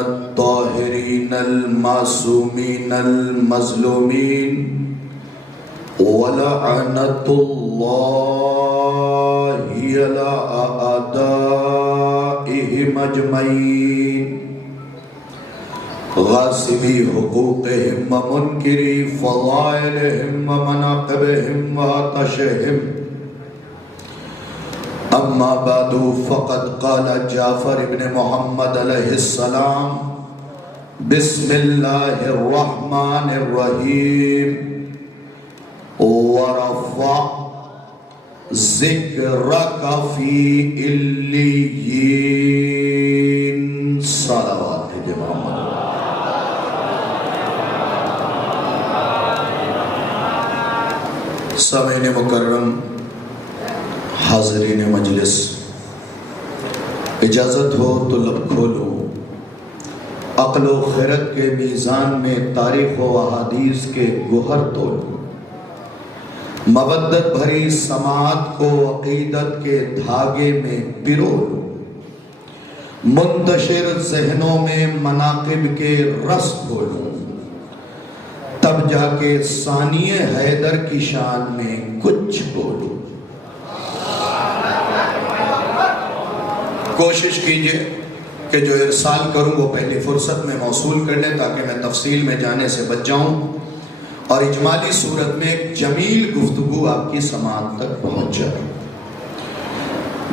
الطاهرين المعصومين المظلومين ولعنة الله على أعدائهم أجمعين غاصبي حقوقهم ومنكري فضائلهم ومناقبهم وعطشهم. اما بعد فقد قال جعفر بن محمد علیہ السلام بسم اللہ الرحمن الرحیم ورفع ذکرک فی علیین. صلوات محمد. سامعین مکرم، حاضرین مجلس، اجازت ہو تو لب کھولوں، عقل و خیرت کے میزان میں تاریخ و احادیث کے گوہر تولوں، مودت بھری سماعت کو عقیدت کے دھاگے میں پرو لوں، منتشر ذہنوں میں مناقب کے رس کھولوں، تب جا کے ثانی حیدر کی شان میں کچھ بولوں. کوشش کیجئے کہ جو ارسال کروں وہ پہلی فرصت میں موصول کر لیں تاکہ میں تفصیل میں جانے سے بچ جاؤں اور اجمالی صورت میں ایک جمیل گفتگو آپ کی سماعت تک پہنچ جائے.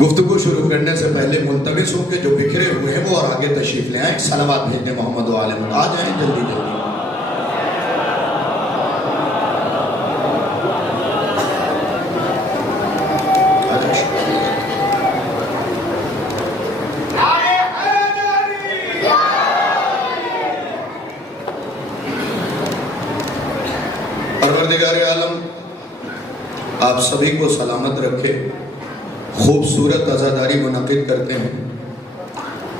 گفتگو شروع کرنے سے پہلے ملتمس ہوں کہ جو بکھرے ہوئے ہیں وہ اور آگے تشریف لے آئیں. صلوات بھیجنے محمد و آل محمد. آ جائیں جلدی جلدی. پروردگار عالم آپ سبھی کو سلامت رکھے. خوبصورت عزاداری منعقد کرتے ہیں.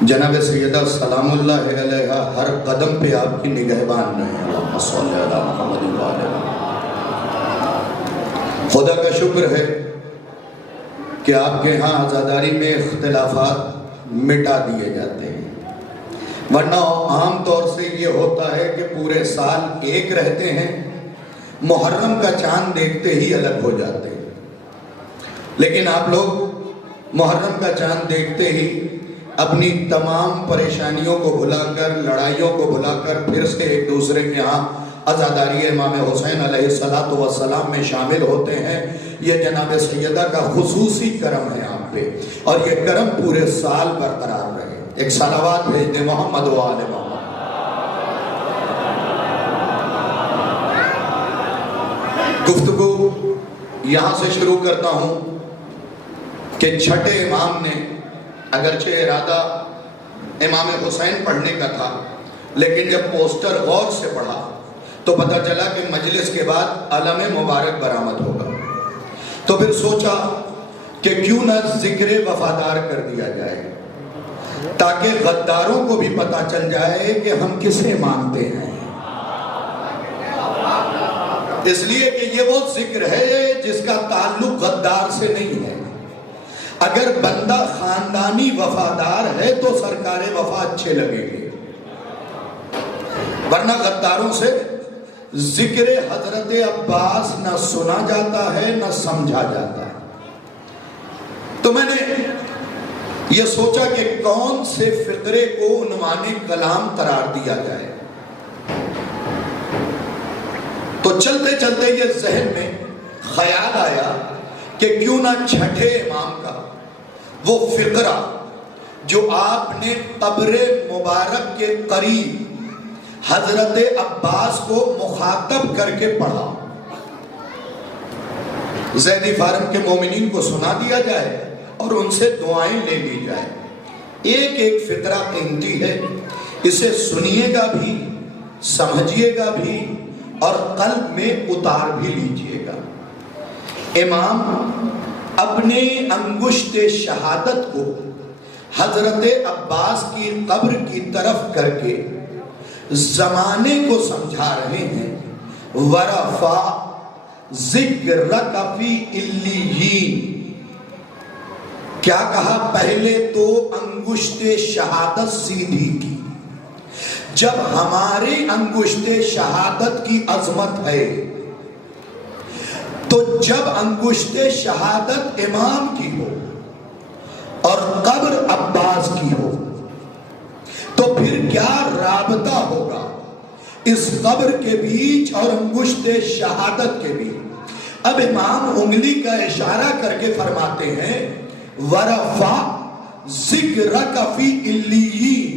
جناب سیدہ سلام اللہ علیہ ہر قدم پہ آپ کی نگہبان رہے. اللہم صلی علی محمد و آل محمد. خدا کا شکر ہے کہ آپ کے ہاں عزاداری میں اختلافات مٹا دیے جاتے ہیں، ورنہ عام طور سے یہ ہوتا ہے کہ پورے سال ایک رہتے ہیں، محرم کا چاند دیکھتے ہی الگ ہو جاتے ہیں. لیکن آپ لوگ محرم کا چاند دیکھتے ہی اپنی تمام پریشانیوں کو بھلا کر، لڑائیوں کو بھلا کر پھر سے ایک دوسرے کے ہاں عزاداری امام حسین علیہ السلام میں شامل ہوتے ہیں. یہ جناب سیدہ کا خصوصی کرم ہے آپ پہ، اور یہ کرم پورے سال برقرار رہے. ایک صلوات بھیج دیں محمد و آل محمد. گفتگو یہاں سے شروع کرتا ہوں کہ چھٹے امام نے اگرچہ ارادہ امام حسین پڑھنے کا تھا، لیکن جب پوسٹر غور سے پڑھا تو پتہ چلا کہ مجلس کے بعد علم مبارک برآمد ہوگا. تو پھر سوچا کہ کیوں نہ ذکر وفادار کر دیا جائے تاکہ غداروں کو بھی پتہ چل جائے کہ ہم کسے مانتے ہیں. اس لیے کہ یہ وہ ذکر ہے جس کا تعلق غدار سے نہیں ہے. اگر بندہ خاندانی وفادار ہے تو سرکار وفا اچھے لگیں گے، ورنہ غداروں سے ذکر حضرت عباس نہ سنا جاتا ہے نہ سمجھا جاتا ہے. تو میں نے یہ سوچا کہ کون سے فقرے کو عنوان کلام قرار دیا جائے. تو چلتے چلتے یہ ذہن میں خیال آیا کہ کیوں نہ چھٹے امام کا وہ فقرہ جو آپ نے قبر مبارک کے قریب حضرت عباس کو مخاطب کر کے پڑھا، زیدی فارم کے مومنین کو سنا دیا جائے اور ان سے دعائیں لے لی جائے. ایک ایک فقرہ قیمتی ہے، اسے سنیے گا بھی، سمجھیے گا بھی اور قلب میں اتار بھی لیجئے گا. امام اپنے انگشت شہادت کو حضرت عباس کی قبر کی طرف کر کے زمانے کو سمجھا رہے ہیں. ورفع ذکرک فی علیین. کیا کہا؟ پہلے تو انگشت شہادت سیدھی کی، جب ہماری انگشت شہادت کی عظمت ہے تو جب انگشت شہادت امام کی ہو اور قبر عباس کی ہو تو پھر کیا رابطہ ہوگا اس قبر کے بیچ اور انگشت شہادت کے بیچ؟ اب امام انگلی کا اشارہ کر کے فرماتے ہیں ورفع ذکرک فی علیین،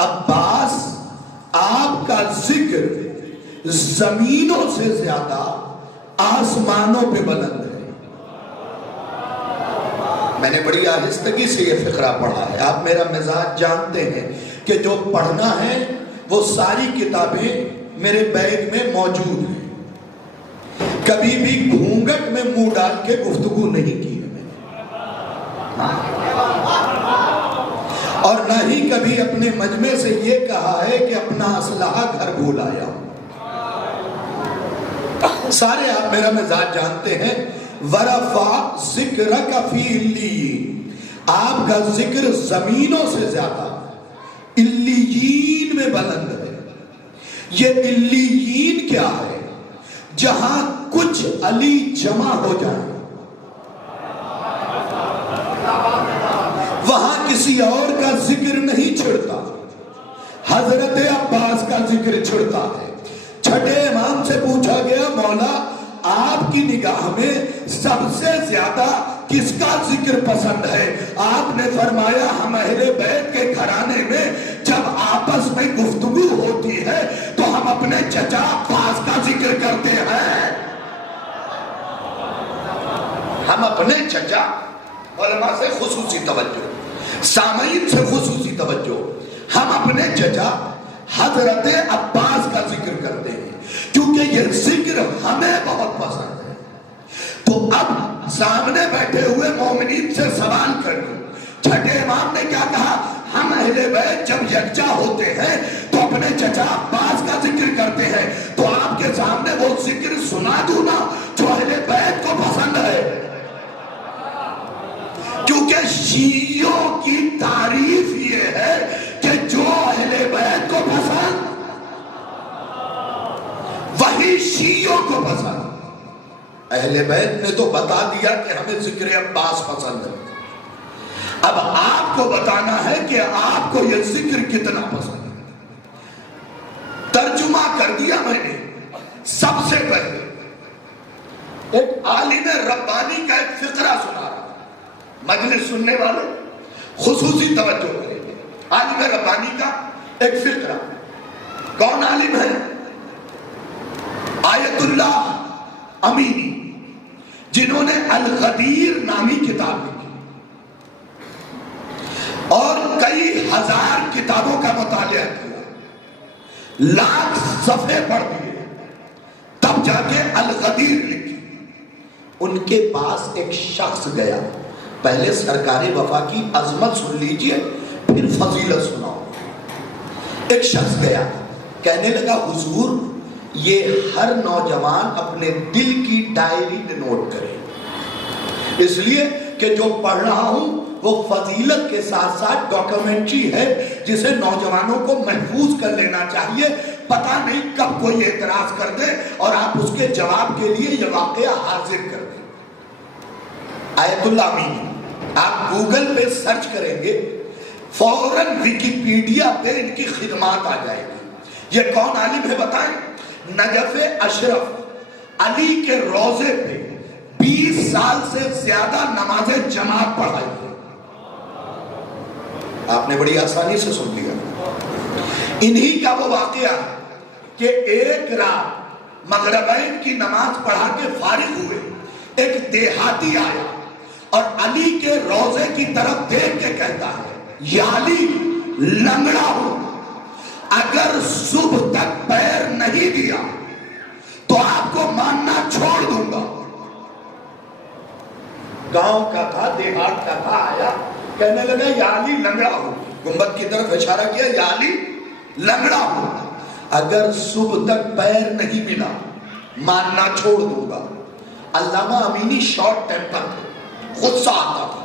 عباس آپ کا ذکر زمینوں سے زیادہ آسمانوں پہ بلند ہے۔ میں نے بڑی آہستگی سے یہ فقرہ پڑھا ہے، آپ میرا مزاج جانتے ہیں کہ جو پڑھنا ہے وہ ساری کتابیں میرے بیگ میں موجود ہیں، کبھی بھی گھونگٹ میں منہ ڈال کے گفتگو نہیں کی ہے میں نے، اور نہ ہی کبھی اپنے مجمع سے یہ کہا ہے کہ اپنا اسلحہ گھر بھول آیا ہوں۔ سارے آپ میرا مزاج جانتے ہیں۔ ورفع ذکرک فی علیین، آپ کا ذکر زمینوں سے زیادہ علیین میں بلند ہے۔ یہ علیین کیا ہے؟ جہاں کچھ علی جمع ہو جائیں، وہاں کسی اور کا ذکر نہیں چھڑتا، حضرت عباس کا ذکر چھڑتا ہے۔ چھٹے امام سے پوچھا گیا مولا آپ کی نگاہ میں سب سے زیادہ کس کا ذکر پسند ہے؟ آپ نے فرمایا ہم اہل بیت کے گھرانے میں جب آپس میں گفتگو ہوتی ہے تو ہم اپنے چچا عباس کا ذکر کرتے ہیں۔ ہم اپنے چچا، علماء سے خصوصی توجہ، سامعین سے خصوصی توجہ، ہم اپنے چچا حضرت عباس کا ذکر کرتے ہیں کیونکہ یہ ذکر ہمیں بہت پسند ہے۔ تو اب سامنے بیٹھے ہوئے مومنین سے سوال کر دوں، چھٹے امام نے کیا کہا؟ ہم اہل بیت جب یکجا ہوتے ہیں تو اپنے چچا عباس کا ذکر کرتے ہیں، تو آپ کے سامنے وہ ذکر سنا دوں نا جو اہل بیت کو پسند ہے، کیونکہ شیعوں کی تعریف یہ ہے کہ جو اہل بیت کو پسند وہی شیعوں کو پسند۔ اہل بیت نے تو بتا دیا کہ ہمیں ذکر عباس پسند ہے، اب آپ کو بتانا ہے کہ آپ کو یہ ذکر کتنا پسند ہے۔ ترجمہ کر دیا میں نے۔ سب سے پہلے ایک عالم ربانی کا ایک فقرہ سنا رہا، مجلس سننے والے خصوصی توجہ کریں۔ عالم ربانی کا ایک فقرہ، کون عالم ہے؟ آیت اللہ امینی، جنہوں نے الغدیر نامی کتاب لکھی اور کئی ہزار کتابوں کا مطالعہ کیا، لاکھ صفحے پڑھ دیے، تب جا کے الغدیر لکھی۔ ان کے پاس ایک شخص گیا، پہلے سرکار وفا کی عظمت سن لیجئے پھر فضیلت سناؤ۔ ایک شخص گیا، کہنے لگا حضور یہ ہر نوجوان اپنے دل کی ڈائری میں نوٹ کرے، اس لیے کہ جو پڑھ رہا ہوں وہ فضیلت کے ساتھ ساتھ ڈاکیومنٹری ہے جسے نوجوانوں کو محفوظ کر لینا چاہیے، پتہ نہیں کب کوئی اعتراض کر دے اور آپ اس کے جواب کے لیے یہ واقعہ حاضر کر دیں۔ آیت اللہ امینی، آپ گوگل پہ سرچ کریں گے فوراً ویکیپیڈیا پہ ان کی خدمات آ جائے گی۔ یہ کون عالم ہے بتائیں؟ نجف اشرف علی کے روضے پہ 20 سال سے زیادہ نماز جماعت پڑھائی ہے۔ آپ نے بڑی آسانی سے سن لیا۔ انہی کا وہ واقعہ کہ ایک رات مغربین کی نماز پڑھا کے فارغ ہوئے، ایک دیہاتی آیا اور علی کے روضے کی طرف دیکھ کے کہتا ہے یا علی لنگڑا ہوں، اگر صبح تک پیر نہیں دیا تو آپ کو ماننا چھوڑ دوں گا۔ گاؤں کا تھا، دیہات کا تھا، آیا کہنے لگا یا علی لنگڑا ہوں، گنبد کی طرف اشارہ کیا، یا علی لنگڑا ہوں، اگر صبح تک پیر نہیں ملا ماننا چھوڑ دوں گا۔ علامہ امینی شارٹ ٹیمپر تھے، غصہ آتا تھا،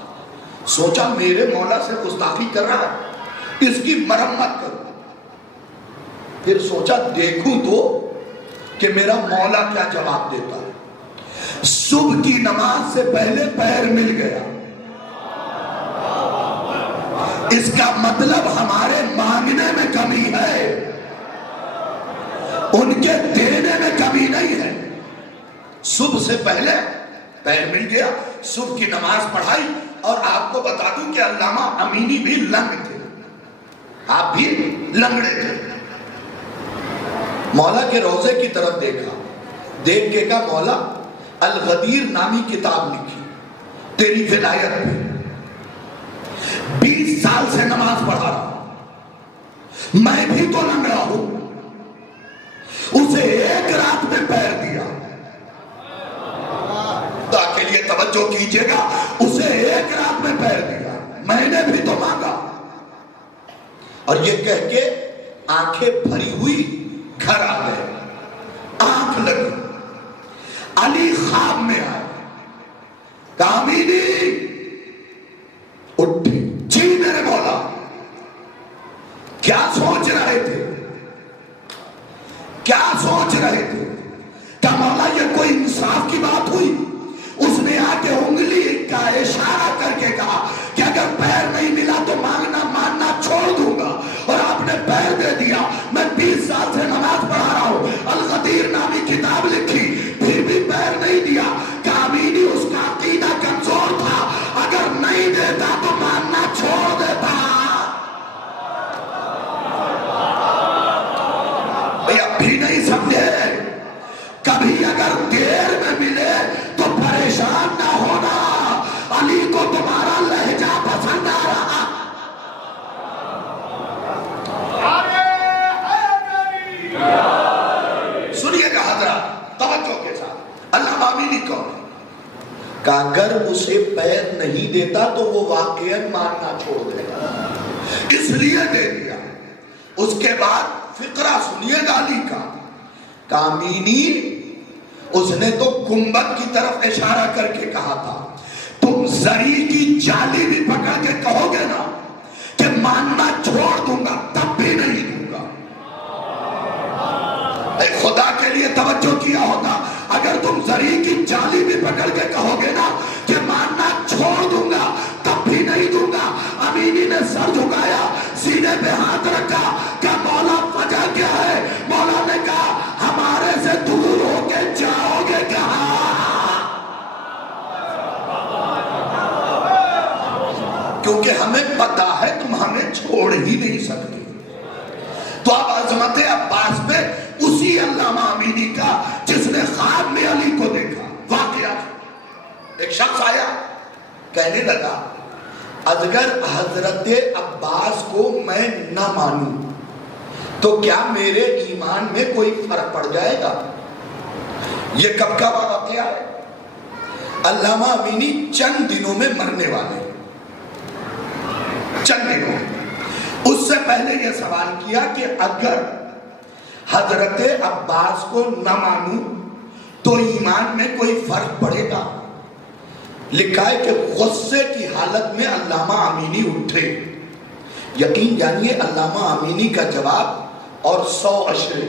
سوچا میرے مولا سے گستاخی کر رہا ہے، اس کی مرمت کرو۔ پھر سوچا دیکھوں تو کہ میرا مولا کیا جواب دیتا ہے. صبح کی نماز سے پہلے پیر مل گیا. اس کا مطلب ہمارے مانگنے میں کمی ہے، ان کے دینے میں کمی نہیں ہے. صبح سے پہلے پیر مل گیا، صبح کی نماز پڑھائی. اور آپ کو بتا دوں کہ علامہ امینی بھی لنگ تھے، آپ بھی لنگڑے تھے. مولا کے روضے کی طرف دیکھا، دیکھ کے کہا مولا الغدیر نامی کتاب لکھی تیری ولایت میں، 20 سال سے نماز پڑھا رہا ہوں، میں بھی تو لنگڑا ہوں. اسے ایک رات میں پیر دیا. کے لیے توجہ کیجئے گا، اسے ایک رات میں پیر دیا، میں نے بھی تو مانگا. اور یہ کہہ کے آنکھیں بھری ہوئی گھر آ گئے. آنکھ لگی، علی خواب میں آئے، کامینی اٹھی. جی میرے مولا. کیا سوچ رہے تھے؟ کیا سوچ رہے تھے؟ کہ مولا یہ کوئی انصاف کی بات ہوئی؟ اس نے آ کے انگلی کا اشارہ کر کے کہا کہ اگر پیر نہیں ملا تو مانگنا ماننا چھوڑ دوں گا. اور آپ نے پیر دے دیا. میں 20 سال سے نماز پڑھا رہا ہوں، الغدیر نامی کتاب لکھی، پھر بھی پیر نہیں دیا. کامینی اس کا عقیدہ کمزور تھا، اگر نہیں دیتا تو ماننا چھوڑ دیتا. اب بھی نہیں سمجھے؟ کبھی اگر دیر میں ملے تو پریشان نہ ہونا. علی کو تمہارا لہجہ پسند آ رہا. سنیے گا حضرات توجہ کے ساتھ. علامہ امینی کون ہے؟ کہ اگر اسے پیر نہیں دیتا تو وہ واقعاً ماننا چھوڑ دے گا، اس لیے دے دیا. اس کے بعد فقرہ سنیے گا علی کا. کامینی اس نے تو گنبد کی طرف اشارہ کر کے کہا تھا تم زری کی جالی بھی پکڑ کے کہو گے نا کہ ماننا چھوڑ دوں گا تب بھی نہیں دوں گا. اے خدا کے لیے توجہ کیا ہوتا. اگر تم زری کی جالی بھی پکڑ کے کہو گے نا کہ ماننا چھوڑ دوں گا تب بھی نہیں دوں گا. امینی نے سر جھکایا، سینے پہ ہاتھ رکھا کہ مولا وجہ کیا ہے؟ مولا نے کہا ہمارے سے دور ہو کے جاؤ گے کہاں؟ کیونکہ ہمیں پتا ہے تم ہمیں چھوڑ ہی نہیں سکتے. تو اب عظمت عباس پہ اسی علامہ امینی کا جس نے خواب میں علی کو دیکھا واقعہ. ایک شخص آیا کہنے لگا اگر حضرت عباس کو میں نہ مانوں تو کیا میرے ایمان میں کوئی فرق پڑ جائے گا؟ یہ کب کا واقعہ ہے؟ علامہ امینی چند دنوں میں مرنے والے، چند دنوں. اس سے پہلے یہ سوال کیا کہ اگر حضرت عباس کو نہ مانوں تو ایمان میں کوئی فرق پڑے گا؟ لکھا ہے کہ غصے کی حالت میں علامہ امینی اٹھے. یقین جانیے علامہ امینی کا جواب اور 100 اشرے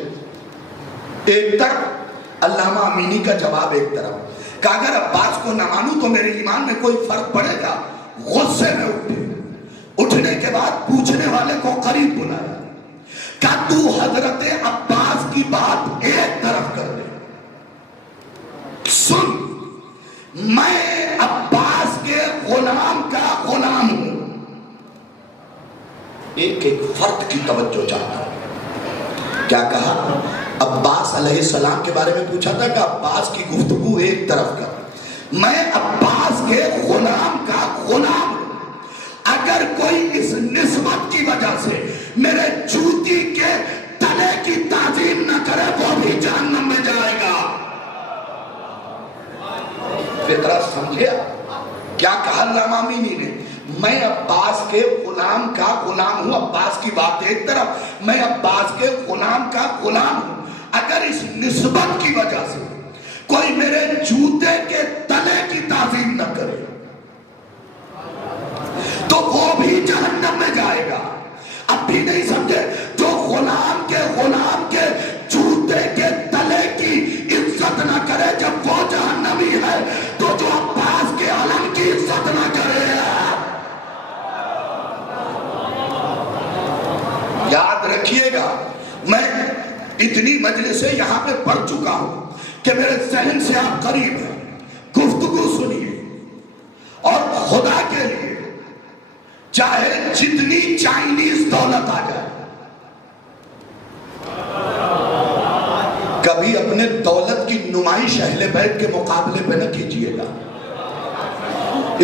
ایک طرف، علامہ امینی کا جواب ایک طرف. کہ اگر عباس کو نہ مانوں تو میرے ایمان میں کوئی فرق پڑے گا. غصے میں اٹھے. اٹھنے کے بعد پوچھنے والے کو قریب بلایا کہ تو حضرت عباس کی بات ایک طرف کر دے. سن، میں عباس کے غلام کا غلام ہوں. ایک ایک فرد کی توجہ چاہتا ہوں. کیا کہا؟ عباس علیہ السلام کے بارے میں پوچھا تھا کہ عباس کی گفتگو ایک طرف کر. میں عباس کے غلام کا غلام ہوں. اگر کوئی اس نسبت کی وجہ سے میرے جوتی کے تلے کی تعظیم نہ کرے وہ بھی جہنم میں جائے گا. فطرہ سمجھے کیا کہا علامہ امینی نے؟ میں عباس کے غلام کا غلام ہوں. عباس کی بات ایک طرف، میں عباس کے غلام کا غلام ہوں. اگر اس نسبت کی وجہ سے کوئی میرے جوتے کے تلے کی تعظیم نہ کرے تو وہ بھی جہنم میں جائے گا. اب بھی نہیں سمجھے؟ جو غلام کے غلام یہاں پہ پڑھ چکا ہوں کہ میرے ذہن سے آپ قریب ہیں، گفتگو سنیے، اور خدا کے لیے چاہے جتنی چائنیز دولت آ جائے، کبھی اپنے دولت کی نمائش اہل بیت کے مقابلے پہ نہ کیجیے گا،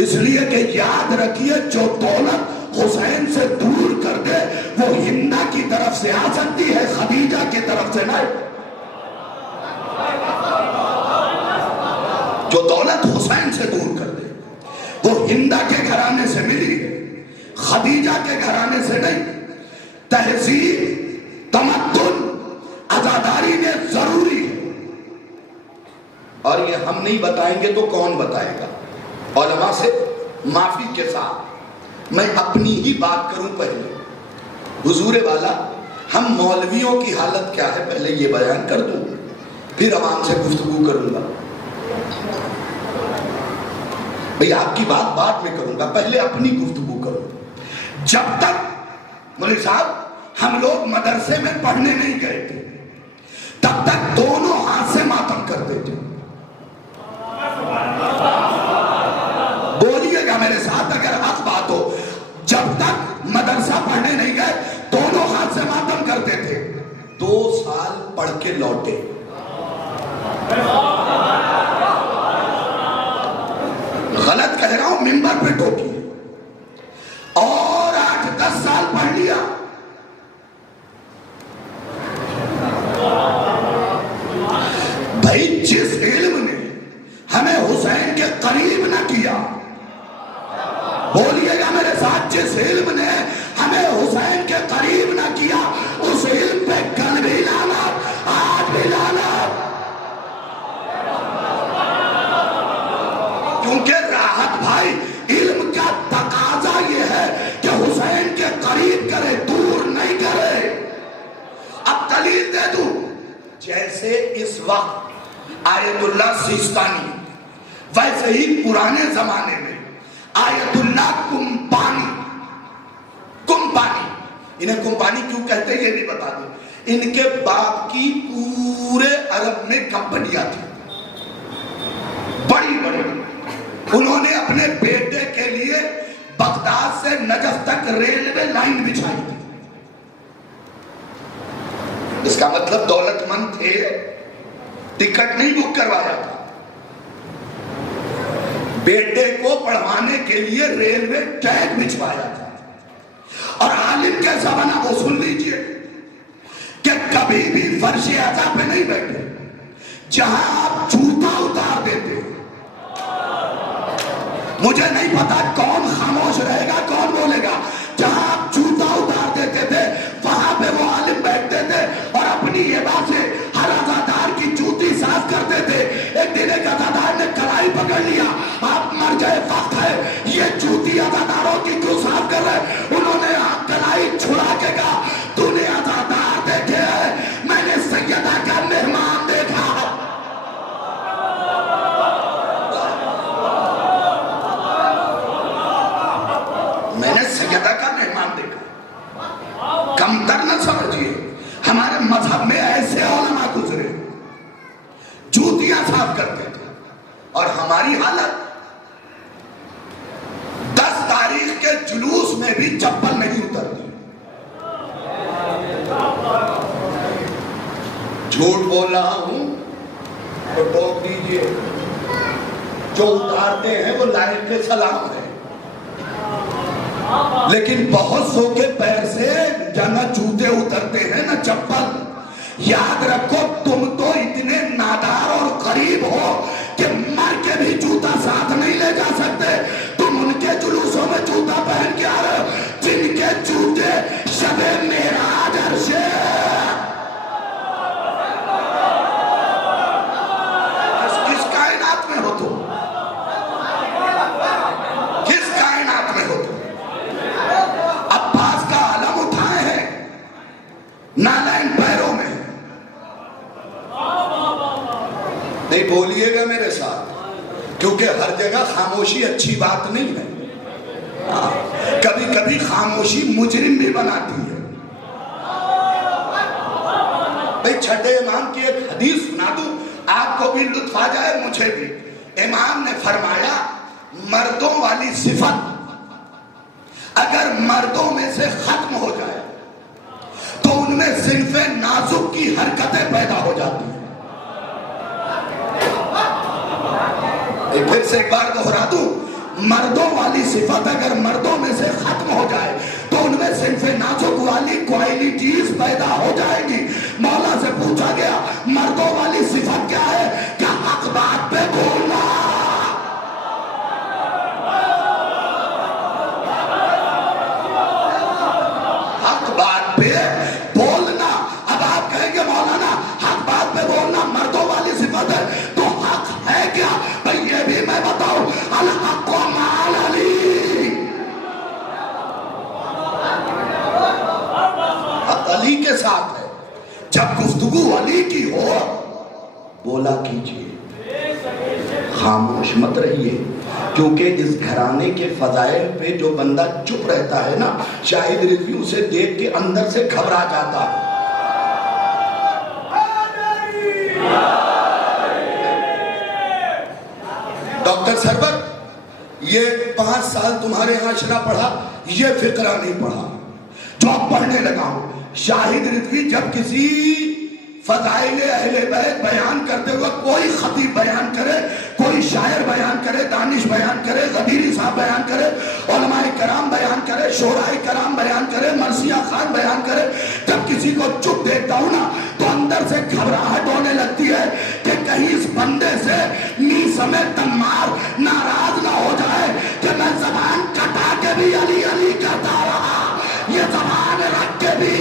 اس لیے کہ یاد رکھیے جو دولت حسین سے دور کر دے وہ ہندا کی طرف سے آ سکتی ہے، خدیجہ کی طرف سے نہیں۔ جو دولت حسین سے دور کر دے وہ ہندا کے گھرانے سے ملی ہے، خدیجہ کے گھرانے سے نہیں۔ تہذیب، تمدن، عزاداری میں ضروری ہے، اور یہ ہم نہیں بتائیں گے تو کون بتائے گا؟ علماء سے معافی کے ساتھ میں اپنی ہی بات کروں پہلے، حضور والا ہم مولویوں کی حالت کیا ہے پہلے یہ بیان کر دوں، پھر عوام سے گفتگو کروں گا۔ بھئی آپ کی بات بعد میں کروں گا، پہلے اپنی گفتگو کروں۔ جب تک مولوی صاحب ہم لوگ مدرسے میں پڑھنے نہیں گئے تھے تب تک دونوں ہاتھ سے ماتم کرتے تھے۔ بولیے گا میرے ساتھ اگر حق بات ہو، جب تک مدرسہ پڑھنے نہیں گئے دونوں ہاتھ سے ماتم کرتے تھے۔ 2 سال پڑھ کے لوٹے، غلط کہہ رہا ہوں منبر پہ ٹوکیے، اور 8-10 سال پڑھ لیا، بھائی جس علم نے ہمیں حسین کے قریب نہ کیا، بولیے گا میرے ساتھ، جس علم نے ہمیں حسین کے قریب نہ کیا اس علم پہ کل بھی لعنت، آج بھی لعنت، کیونکہ راحت بھائی علم کا تقاضا یہ ہے کہ حسین کے قریب کرے، دور نہیں کرے۔ اب دلیل دے دوں، جیسے اس وقت آیت اللہ سیستانی، ویسے ہی پرانے زمانے میں آیت اللہ کمپانی، انہیں کمپانی کیوں کہتے ہیں یہ بھی بتا دوں، ان کے باپ کی پورے عرب میں کمپنیاں تھیں بڑی بڑی، انہوں نے اپنے بیٹے کے لیے بغداد سے نجف تک ریلوے لائن بچھائی تھی۔ اس کا مطلب دولت مند تھے، ٹکٹ نہیں بک کروایا تھا، بیٹے کو پڑھوانے کے لیے ریلوے ٹریک بچھوایا تھا۔ اور عالم کیسا بنا وہ سن لیجئے کہ کبھی بھی فرش اعضا پہ نہیں بیٹھے، جہاں آپ جوتا اتار دیتے، مجھے نہیں پتا کون خاموش رہے گا کون بولے گا، جہاں آپ جوتا اتار دیتے تھے وہاں پہ وہ عالم بیٹھتے تھے اور اپنی یہ بات سے ہر عزادار کی جوتی صاف کرتے تھے۔ ایک دن ایک عزادار نے کلائی پکڑ لیا، آپ مر جائے وقت ہے، یہ جوتی عزاداروں کی کیوں صاف کر رہے؟ انہوں نے کلائی چھڑا کے کہا تو نے عزادار دیکھے ہیں، میں نے سیدہ کا مہمان دیکھا۔ میں نے سیدہ کا مہمان دیکھا، کمتر نہ سمجھیے، ہمارے مذہب میں ایسے علماء گزرے جوتیاں صاف کرتے تھے، اور ہماری حالت 10 تاریخ کے جلوس میں بھی چپل نہیں اترتی۔ جھوٹ بول رہا ہوں تو ٹوک دیجئے، جو اتارتے ہیں وہ لائق کے سلام ہے، لیکن بہت سو کے پیر سے نہ جوتے اترتے ہیں نہ چپل۔ یاد رکھو تم تو اتنے نادار اور قریب ہو کہ مر کے بھی جوتا ساتھ نہیں لے جا سکتے، تم ان کے جلوسوں میں جوتا پہن کے آ رہے ہو جن کے جوتے شب معراج عرش کس کائنات میں ہو تم، کس کائنات میں ہو تم؟ عباس کا علم اٹھائے ہیں، نالائن پیروں میں، نہیں بولیے گا میرے ساتھ، کیونکہ ہر جگہ خاموشی اچھی بات نہیں ہے، کبھی کبھی خاموشی مجرم بھی بناتی ہے۔ بھئی چھٹے امام کی ایک حدیث سنا دوں، آپ کو بھی لطف آ جائے مجھے بھی۔ امام نے فرمایا مردوں والی صفت اگر مردوں میں سے ختم ہو جائے تو ان میں صنف نازک کی حرکتیں پیدا ہو جاتی ہیں۔ پھر سے ایک بار دوہرا دوں، مردوں والی صفت اگر مردوں میں سے ختم ہو جائے تو ان میں صنف نازک والی کوالٹیز پیدا ہو جائے گی۔ مولا سے پوچھا گیا مردوں والی صفت کیا ہے؟ کیا حق بات پہ بولنا، حق بات پہ بولنا۔ اب آپ کہیں گے مولانا حق بات پہ بولنا مردوں والی صفت ہے تو حق ہے کیا؟ بھئی یہ بھی میں بتاؤں، الحق و مال علی، حق علی کے ساتھ ہے۔ جب گفتگو علی کی ہو بولا کیجئے، خاموش مت رہیے، کیونکہ اس گھرانے کے فضائل پہ جو بندہ چپ رہتا ہے نا، شاہد رضوی اسے دیکھ کے اندر سے گھبرا جاتا ہے۔ ڈاکٹر سرور یہ 5 سال تمہارے ہاں شرح پڑھا، یہ فقرہ نہیں پڑھا جو اب پڑھنے لگا ہوں۔ شاہد رضوی جب کسی فضائل اہل بیت بیان کرتے ہوئے کوئی خطیب بیان کرے، کوئی شاعر بیان کرے، دانش بیان کرے، غدیری صاحب بیان کرے، علماء کرام بیان کرے، شعراء کرام بیان کرے، مرثیہ خان بیان کرے، جب کسی کو چپ دیکھتا ہوں نا تو اندر سے گھبراہٹ ہونے لگتی ہے کہ کہیں اس بندے سے نیسم تنمار ناراض نہ ہو جائے کہ میں زبان کٹا کے بھی علی علی کرتا رہا، یہ زبان رکھ کے بھی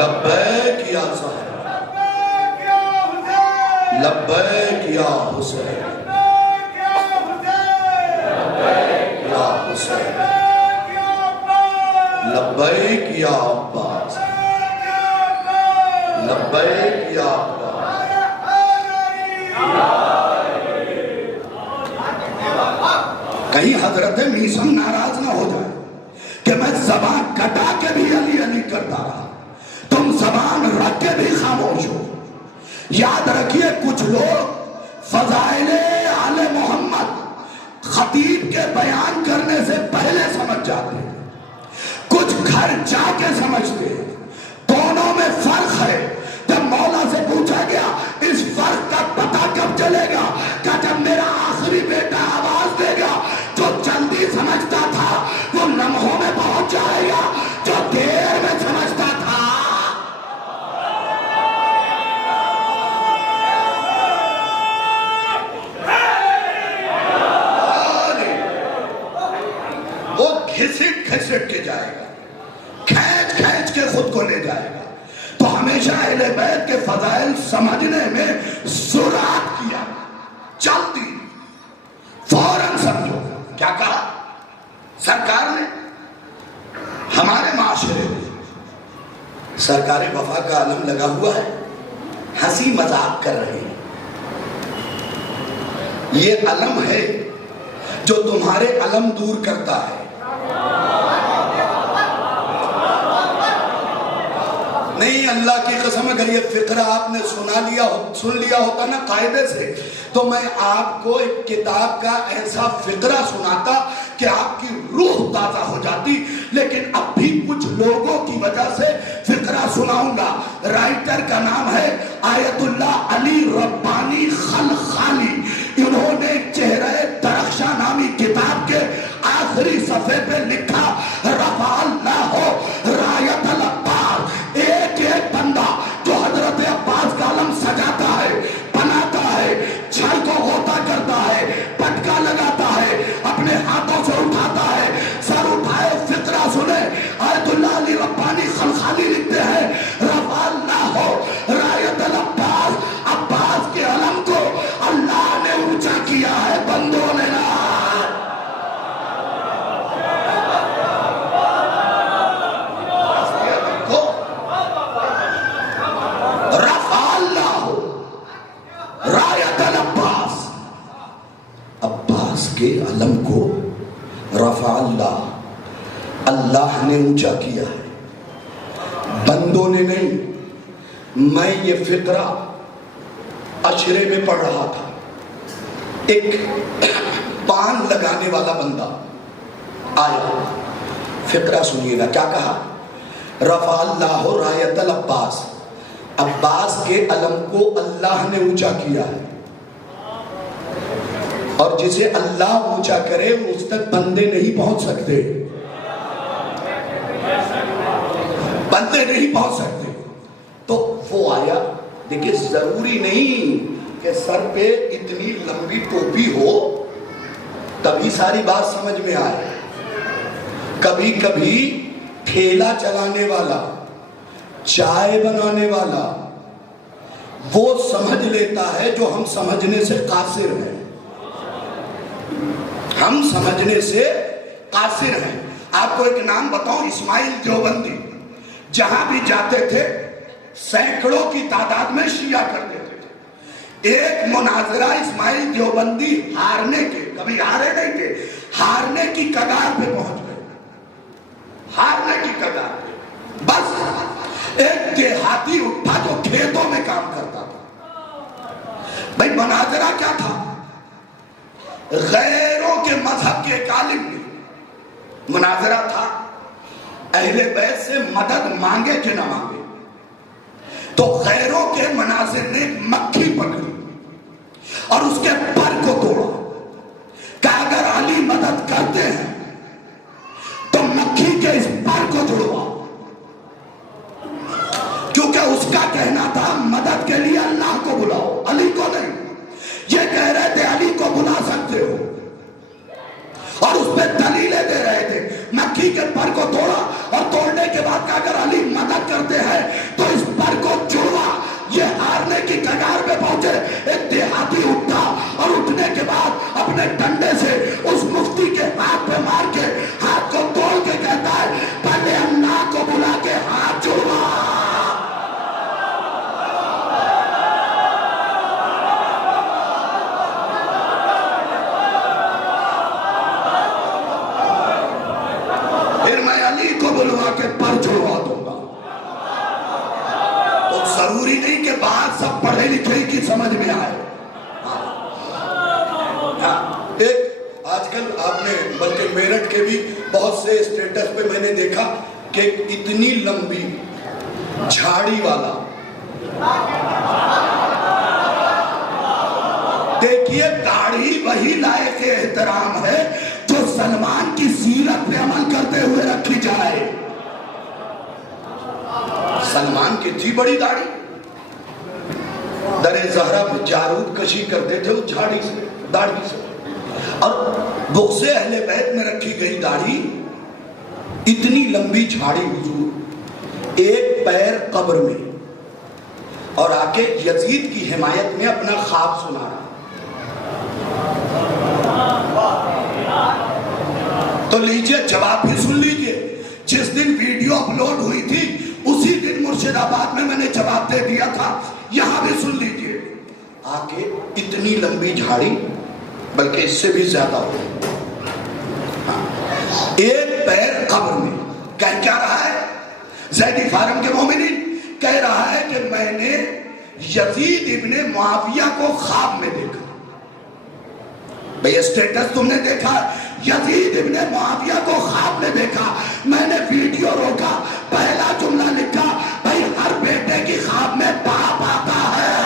لبیک یا زہرا، لبیک یا حسین، یا حسین، لبیک یا عباس، لبیک یا عباس۔ کہیں حضرت میثم ناراض نہ ہو جائے کہ میں زبان کٹا کے بھی علی علی کرتا رہا، تم زبان رکھ کے بھی خاموش ہو۔ یاد رکھیے کچھ لوگ فضائل آل محمد خطیب کے بیان کرنے سے پہلے سمجھ جاتے ہیں، کچھ گھر جا کے سمجھتے ہیں، دونوں میں فرق ہے۔ جب مولا سے پوچھا گیا اس فرق کا پتہ کب چلے گا، کہ جب میرا آخری بیٹا آواز دے گا، جو جلدی سمجھتا تھا وہ لمحوں میں پہنچ جائے گا، جو دیر میں سمجھتا تھا وہ گھسٹ گھسٹ کے جائے گا، کھینچ کھینچ کے خود کو لے جائے گا۔ تو ہمیشہ اہل بیت کے فضائل سمجھنے میں سرعت کیا، جلدی، فوراً سمجھو۔ کیا کہا سرکار نے؟ ہمارے معاشرے میں سرکار وفا کا علم لگا ہوا ہے، ہنسی مذاق کر رہے ہیں، یہ علم ہے جو تمہارے علم دور کرتا ہے۔ نہیں، اللہ کی قسم اگر یہ فقرہ آپ نے سن لیا ہوتا نا قاعدے سے تو میں آپ کو ایک کتاب کا ایسا فقرہ سناتا کہ آپ کی روح تازہ ہو جاتی، لیکن اب بھی کچھ لوگوں کی وجہ سے فقرہ سناؤں گا۔ رائٹر کا نام ہے آیت اللہ علی ربانی خلخالی، انہوں نے چہرہ درخشاں نامی کتاب کے آخری صفحے پہ لکھا رفع اللہ رایت العباس، ایک ایک بندہ جو حضرت عباس کا علم سجاتا ہے، بناتا ہے، چھڑ کو غوطہ کرتا ہے، پٹکا لگاتا ہے، اپنے ہاتھوں سے اٹھاتا ہے، سر اٹھائے فقرہ سنے۔ آیت اللہ علی ربانی خلخالی لکھتے ہیں رفع اللہ رایت العباس، عباس کے علم کو اللہ نے اونچا کیا ہے، بندوں نے نہ۔ اللہ نے اونچا کیا ہے، بندوں نے نہیں۔ میں یہ فقرہ عشرے میں پڑھ رہا تھا، ایک پان لگانے والا بندہ آیا، فقرہ سنیے گا کیا کہا، رفع اللہ رایت العباس، عباس کے علم کو اللہ نے اونچا کیا ہے، اور جسے اللہ اونچا کرے اس تک بندے نہیں پہنچ سکتے، بندے نہیں پہنچ سکتے۔ تو وہ آیا، دیکھیں ضروری نہیں کہ سر پہ اتنی لمبی ٹوپی ہو تبھی ساری بات سمجھ میں آئے، کبھی کبھی ٹھیلا چلانے والا، چائے بنانے والا وہ سمجھ لیتا ہے جو ہم سمجھنے سے قاصر ہیں، ہم سمجھنے سے قاصر ہیں۔ آپ کو ایک نام بتاؤں، اسماعیل دیوبندی جہاں بھی جاتے تھے سینکڑوں کی تعداد میں شیعہ کر دیتے تھے۔ ایک مناظرہ اسماعیل دیوبندی ہارنے کے، کبھی ہارے نہیں تھے، ہارنے کی کگار پہ پہنچ گئے، ہارنے کی کگار پہ۔ بس ایک دیہاتی اٹھا جو کھیتوں میں کام کرتا تھا، بھئی مناظرہ کیا تھا؟ غیروں کے مذہب کے ایک عالم نے مناظرہ تھا، اہل بیت سے مدد مانگے کہ نہ مانگے، تو غیروں کے مناظر نے مکھی پکڑی اور اس کے پر کو توڑا، کہا اگر علی مدد کرتے ہیں تو مکھی کے اس پر کو جڑوا، کیونکہ اس کا کہنا تھا مدد کے لیے اللہ کو بلاؤ، علی کو نہیں۔ یہ کہہ رہے تھے علی کو بلا سکتے ہو، اور اس پہ دلیلیں دے رہے تھے، مکھی کے پر کو توڑا اور توڑنے کے بعد کہا اگر علی مدد کرتے ہیں تو اس پر کو جڑوا۔ یہ ہارنے کی کگار پہ پہنچے، ایک دیہاتی اٹھا اور اٹھنے کے بعد اپنے ڈنڈے سے اس مفتی کے ہاتھ پہ مار کے ہاتھ کو توڑ کے کہتا ہے پہلے اللہ کو بلا کے ہاتھ جڑوا۔ بلوا کے پر جڑوا دوں گا۔ تو ضروری نہیں کہ بات سب پڑھے لکھے کی سمجھ میں آئے۔ ایک آج کل آپ نے بلکہ میرٹھ کے بھی بہت سے اسٹیٹس پہ میں نے دیکھا کہ اتنی لمبی جھاڑی والا، دیکھیے داڑھی وہی لائق احترام ہے جو سلمان کی سیرت پہ عمل کرتے ہوئے رکھی جائے۔ سلمان کی تھی بڑی داڑھی، در زہرا پہ جارود کشی کرتے تھے اس جھاڑی سے، داڑھی سے، اور بغض اہل بیت میں رکھی گئی داڑھی، اتنی لمبی جھاڑی حضور ایک پیر قبر میں، اور آ کے یزید کی حمایت میں اپنا خواب سنا رہا۔ تو لیجئے جواب بھی سن لیجئے، جس دن ویڈیو اپلوڈ ہوئی تھی اسی دن مرشد آباد میں نے جواب دے دیا تھا، یہاں بھی سن لیجئے۔ آگے اتنی لمبی جھاڑی، بلکہ اس سے بھی زیادہ ہو، ایک پیر قبر میں، کہہ کیا رہا ہے؟ زیدی فارم کے مومنین کہہ رہا ہے کہ میں نے یزید ابن معاویہ کو خواب میں دیکھا۔ بھئی اسٹیٹس تم نے دیکھا، یزید ابن معاویہ کو خواب میں دیکھا، میں نے ویڈیو روکا، پہلا جملہ لکھا بھئی ہر بیٹے کی خواب میں باپ آتا ہے۔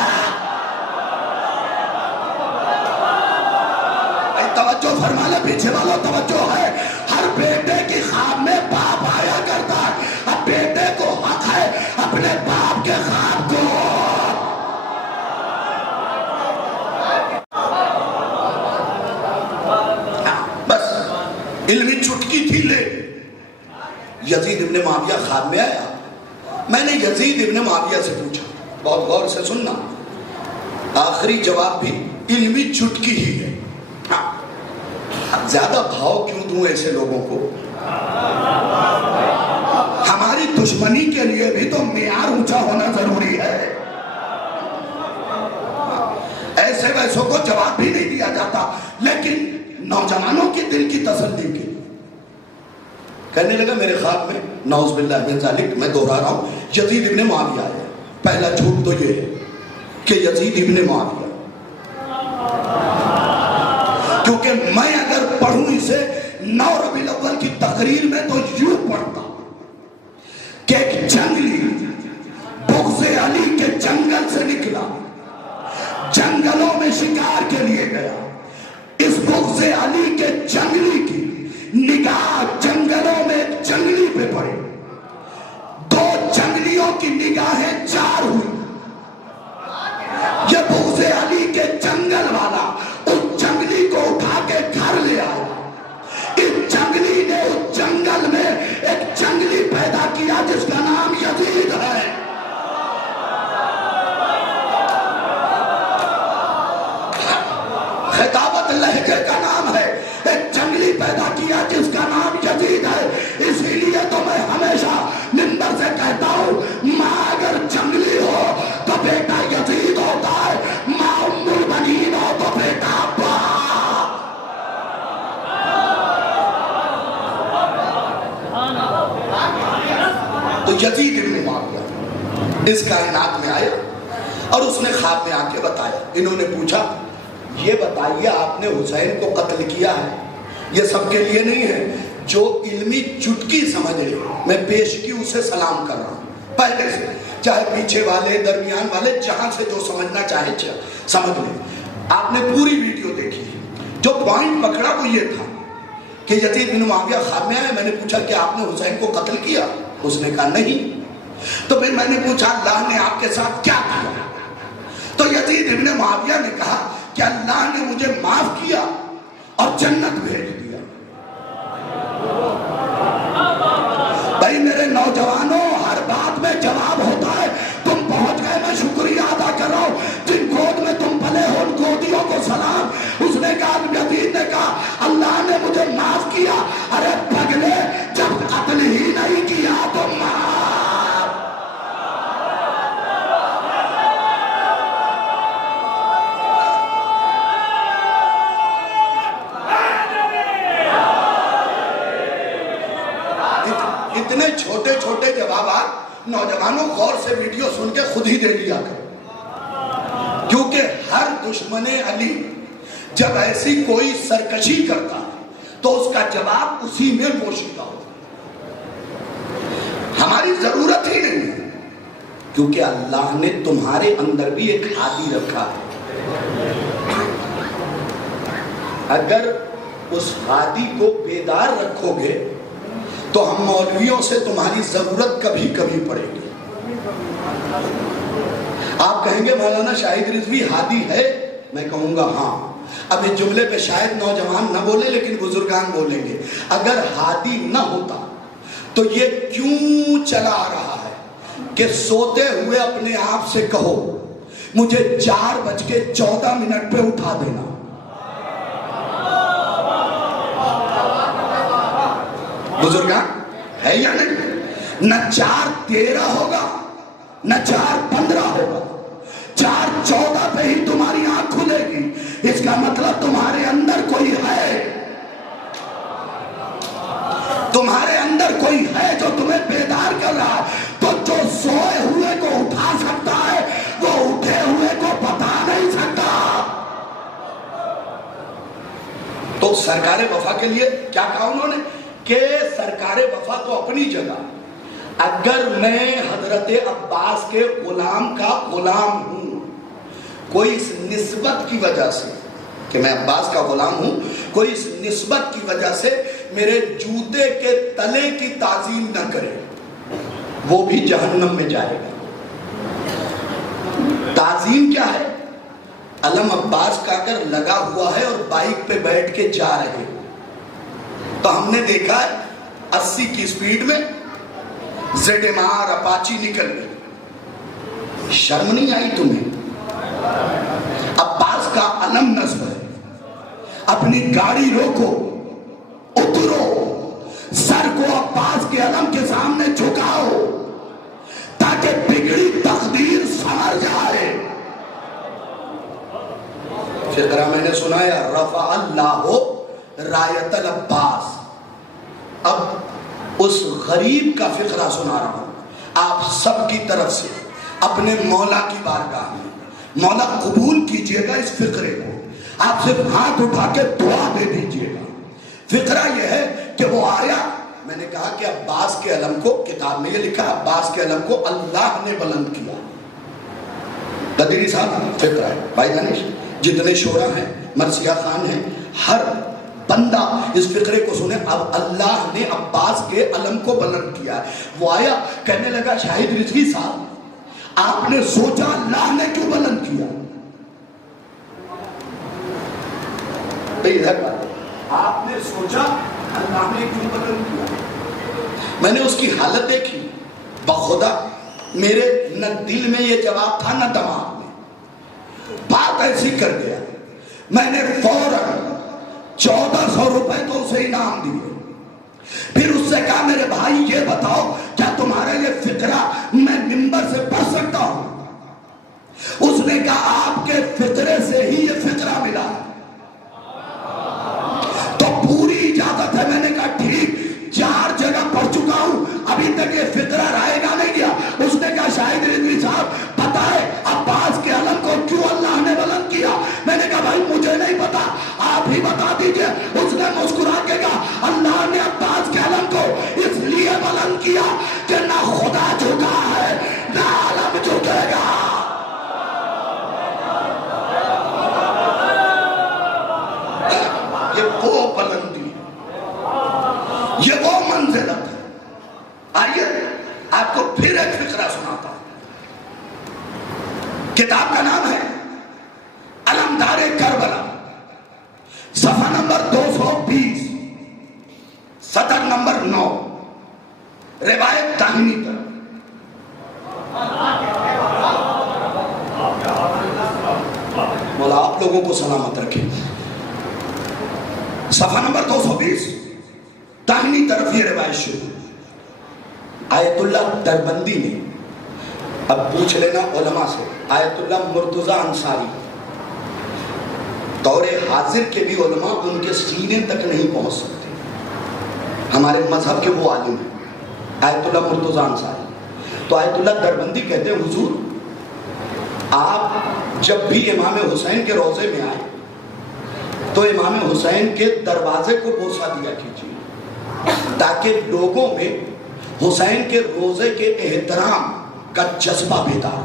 بھئی توجہ فرما لے پیچھے والوں، توجہ ہے، ہر بیٹے کی خواب میں باپ آیا کرتا ہے، اب بیٹے کو حق ہے اپنے باپ کے خواب کو۔ علمی چٹکی تھی لے، یزید ابن معاویہ خواب میں آیا، میں نے یزید ابن معاویہ سے پوچھا، بہت غور سے سننا، آخری جواب بھی علمی چٹکی ہی ہے۔ زیادہ بھاؤ کیوں دوں ایسے لوگوں کو؟ ہماری دشمنی کے لیے بھی تو معیار اونچا ہونا ضروری ہے، ایسے ویسوں کو جواب بھی نہیں دیا جاتا، لیکن نوجوانوں کے دل کی تسلی کے کہنے لگا میرے خواب میں نعوذ باللہ من ذالک، میں دوہرا رہا ہوں، یزید ابن معاویہ آیا۔ پہلا جھوٹ تو یہ ہے کہ یزید ابن معاویہ، کیونکہ میں اگر پڑھوں اسے 9 ربیع الاول کی تقریر میں تو یوں پڑھتا کہ ایک جنگلی بغض علی کے جنگل سے نکلا، جنگلوں میں شکار کے لیے گیا، اس بغض علی کے جنگلی کی نگاہ جنگلوں میں ایک جنگلی پہ پڑی، 2 جنگلیوں کی نگاہیں 4 ہوئی، یہ بغض علی کے جنگل والا اس جنگلی کو اٹھا کے گھر لے آیا۔ اس جنگلی نے اس جنگل میں ایک جنگلی پیدا کیا جس کا نام یزید ہے۔ خطابت لہجے کا نام ہے، ایک جنگلی پیدا کیا جس کا نام یزید ہے۔ اسی لیے تو میں ہمیشہ منبر سے کہتا ہوں، ماں اگر جنگلی ہو تو بیٹا یزید ہوتا ہے، ماں ام البنین ہو تو بیٹا باپ۔ تو یزید ابن معاویہ اس کائنات میں آیا اور اس نے خواب میں آ کے بتایا۔ انہوں نے پوچھا یہ بتائیے آپ نے حسین کو قتل کیا ہے؟ یہ سب کے لیے نہیں ہے، جو علمی چٹکی سمجھ لے، میں پیش کی اسے سلام کر رہا ہوں پہلے سے، چاہے پیچھے والے درمیان والے جہاں سے جو سمجھنا چاہے سمجھ لے۔ آپ نے پوری ویڈیو دیکھی، جو پوائنٹ پکڑا وہ یہ تھا کہ یزید بن معاویہ خواب میں آیا، میں نے پوچھا کہ آپ نے حسین کو قتل کیا؟ اس نے کہا نہیں۔ تو پھر میں نے پوچھا اللہ نے آپ کے ساتھ کیا کیا؟ تو یزید ابن معاویہ نے کہا کہ اللہ نے مجھے معاف کیا اور جنت بھیج دیا۔ بھائی میرے نوجوانوں، ہر بات میں جواب ہوتا ہے، تم پہنچ گئے، میں شکریہ ادا کر رہا ہوں، جن گود میں تم پلے ہو ان گودیوں کو سلام۔ اس نے کہا، یزید نے کہا اللہ نے مجھے معاف کیا۔ ارے پگلے، جب قتل ہی نہیں کیا تو معاف۔ اتنے چھوٹے چھوٹے جوابات نوجوانوں غور سے ویڈیو سن کے خود ہی دے لیا کرو، کیونکہ ہر دشمن علی جب ایسی کوئی سرکشی کرتا ہے تو اس کا جواب اسی میں پوشیدہ ہوتا ہے۔ ہماری ضرورت ہی نہیں ہے، کیونکہ اللہ نے تمہارے اندر بھی ایک ہادی رکھا ہے۔ اگر اس ہادی کو بیدار رکھو گے تو ہم مولویوں سے تمہاری ضرورت کبھی کبھی پڑے گی۔ آپ کہیں گے مولانا شاہد رضوی ہادی ہے؟ میں کہوں گا ہاں۔ اب اس جملے پہ شاید نوجوان نہ بولے لیکن بزرگان بولیں گے۔ اگر ہادی نہ ہوتا تو یہ کیوں چلا آ رہا ہے کہ سوتے ہوئے اپنے آپ سے کہو مجھے 4:14 پہ اٹھا دینا۔ بزرگان ہے یا نہیں؟ نہ 4:13 ہوگا نہ 4:15 ہوگا، 4:14 پہ ہی تمہاری آنکھ کھلے گی۔ اس کا مطلب تمہارے اندر کوئی ہے، تمہارے اندر کوئی ہے جو تمہیں بیدار کر رہا ہے۔ تو جو سوئے ہوئے کو اٹھا سکتا ہے وہ اٹھے ہوئے کو بتا نہیں سکتا۔ تو سرکار وفا کے لیے کیا کہا انہوں نے کہ سرکار وفا تو اپنی جگہ، اگر میں حضرت عباس کے غلام کا غلام ہوں، کوئی اس نسبت کی وجہ سے کہ میں عباس کا غلام ہوں، کوئی اس نسبت کی وجہ سے میرے جوتے کے تلے کی تعظیم نہ کرے، وہ بھی جہنم میں جائے گا۔ تعظیم کیا ہے؟ علم عباس کا اگر لگا ہوا ہے اور بائک پہ بیٹھ کے جا رہے ہیں تو ہم نے دیکھا ہے 80 کی سپیڈ میں ZMR اپاچی نکل گئی، شرم نہیں آئی تمہیں؟ عباس کا علم نصب ہے، اپنی گاڑی روکو، اترو، سر کو عباس کے علم کے سامنے جھکاؤ تاکہ بگڑی تقدیر سمجھ جائے۔ فقرہ میں نے سنایا رفع اللہ رایت العباس۔ اب اس غریب کا فقرہ سنا رہا ہوں آپ سب کی طرف سے اپنے مولا کی بارگاہ میں. مولا قبول کیجئے گا اس فقرے کو, آپ صرف ہاتھ اٹھا کے دعا دے دیجئے گا. فقرہ یہ ہے کہ وہ آیا, میں نے کہا کہ عباس کے علم کو, کتاب میں یہ لکھا عباس کے علم کو اللہ نے بلند کیا. قدری صاحب فقرہ ہے بھائی دانش, جتنے شعرا ہیں, مرثیہ خان ہیں, ہر بندہ اس فقرے کو سنے. اب اللہ نے عباس کے علم کو بلند کیا. وہ آیا کہنے لگا شاہد رضوی صاحب آپ نے سوچا اللہ نے کیوں بلند کیا؟ آپ نے سوچا اللہ نے کیوں بلند کیا؟ میں نے اس کی حالت دیکھی, بخدا میرے نہ دل میں یہ جواب تھا نہ دماغ میں. بات ایسی کر گیا, میں نے فوراً 1400 روپے تو اسے انعام دیے. پھر اس سے کہا میرے بھائی یہ بتاؤ کیا تمہارا یہ فقرہ میں منبر سے پڑھ سکتا ہوں؟ اس نے کہا آپ کے فقرے سے ہی یہ فقرہ ملا تو پوری اجازت ہے. میں نے کہا ٹھیک, 4 جگہ پڑھ چکا ہوں, ابھی تک یہ فقرہ رائے گا نہیں گیا. اس نے کہا شاہد رضوی صاحب بتائے عباس کے علم کو کیوں اللہ نے بلند کیا؟ میں نے کہا بھائی مجھے نہیں پتا, آپ ہی بتا دیجئے. اس نے مسکرا کے کہا اللہ نے عباس کے علم کو اس لیے بلند کیا کہ نہ خدا جھکا ہے نہ علم جھکے گا. یہ وہ بلندی, یہ وہ منزلت ہے. آئیے آپ کو پھر ایک فقرہ سناتا ہوں. کتاب کا نام ہے علمدار کربلا, صفحہ نمبر 220, سطر نمبر 9, روایت داہنی طرف. مولا آپ لوگوں کو سلامت رکھے. صفحہ نمبر 220 داہنی طرف یہ روایت شروع. آیت اللہ دربندی نے, اب پوچھ لینا علماء سے, آیت اللہ مرتضی انصاری, دور حاضر کے بھی علماء ان کے سینے تک نہیں پہنچ سکتے, ہمارے مذہب کے وہ عالم ہیں آیت اللہ مرتضی انصاری. تو آیت اللہ دربندی کہتے ہیں حضور آپ جب بھی امام حسین کے روضے میں آئے تو امام حسین کے دروازے کو بوسہ دیا کیجیے تاکہ لوگوں میں حسین کے روضے کے احترام کا جذبہ بیدار.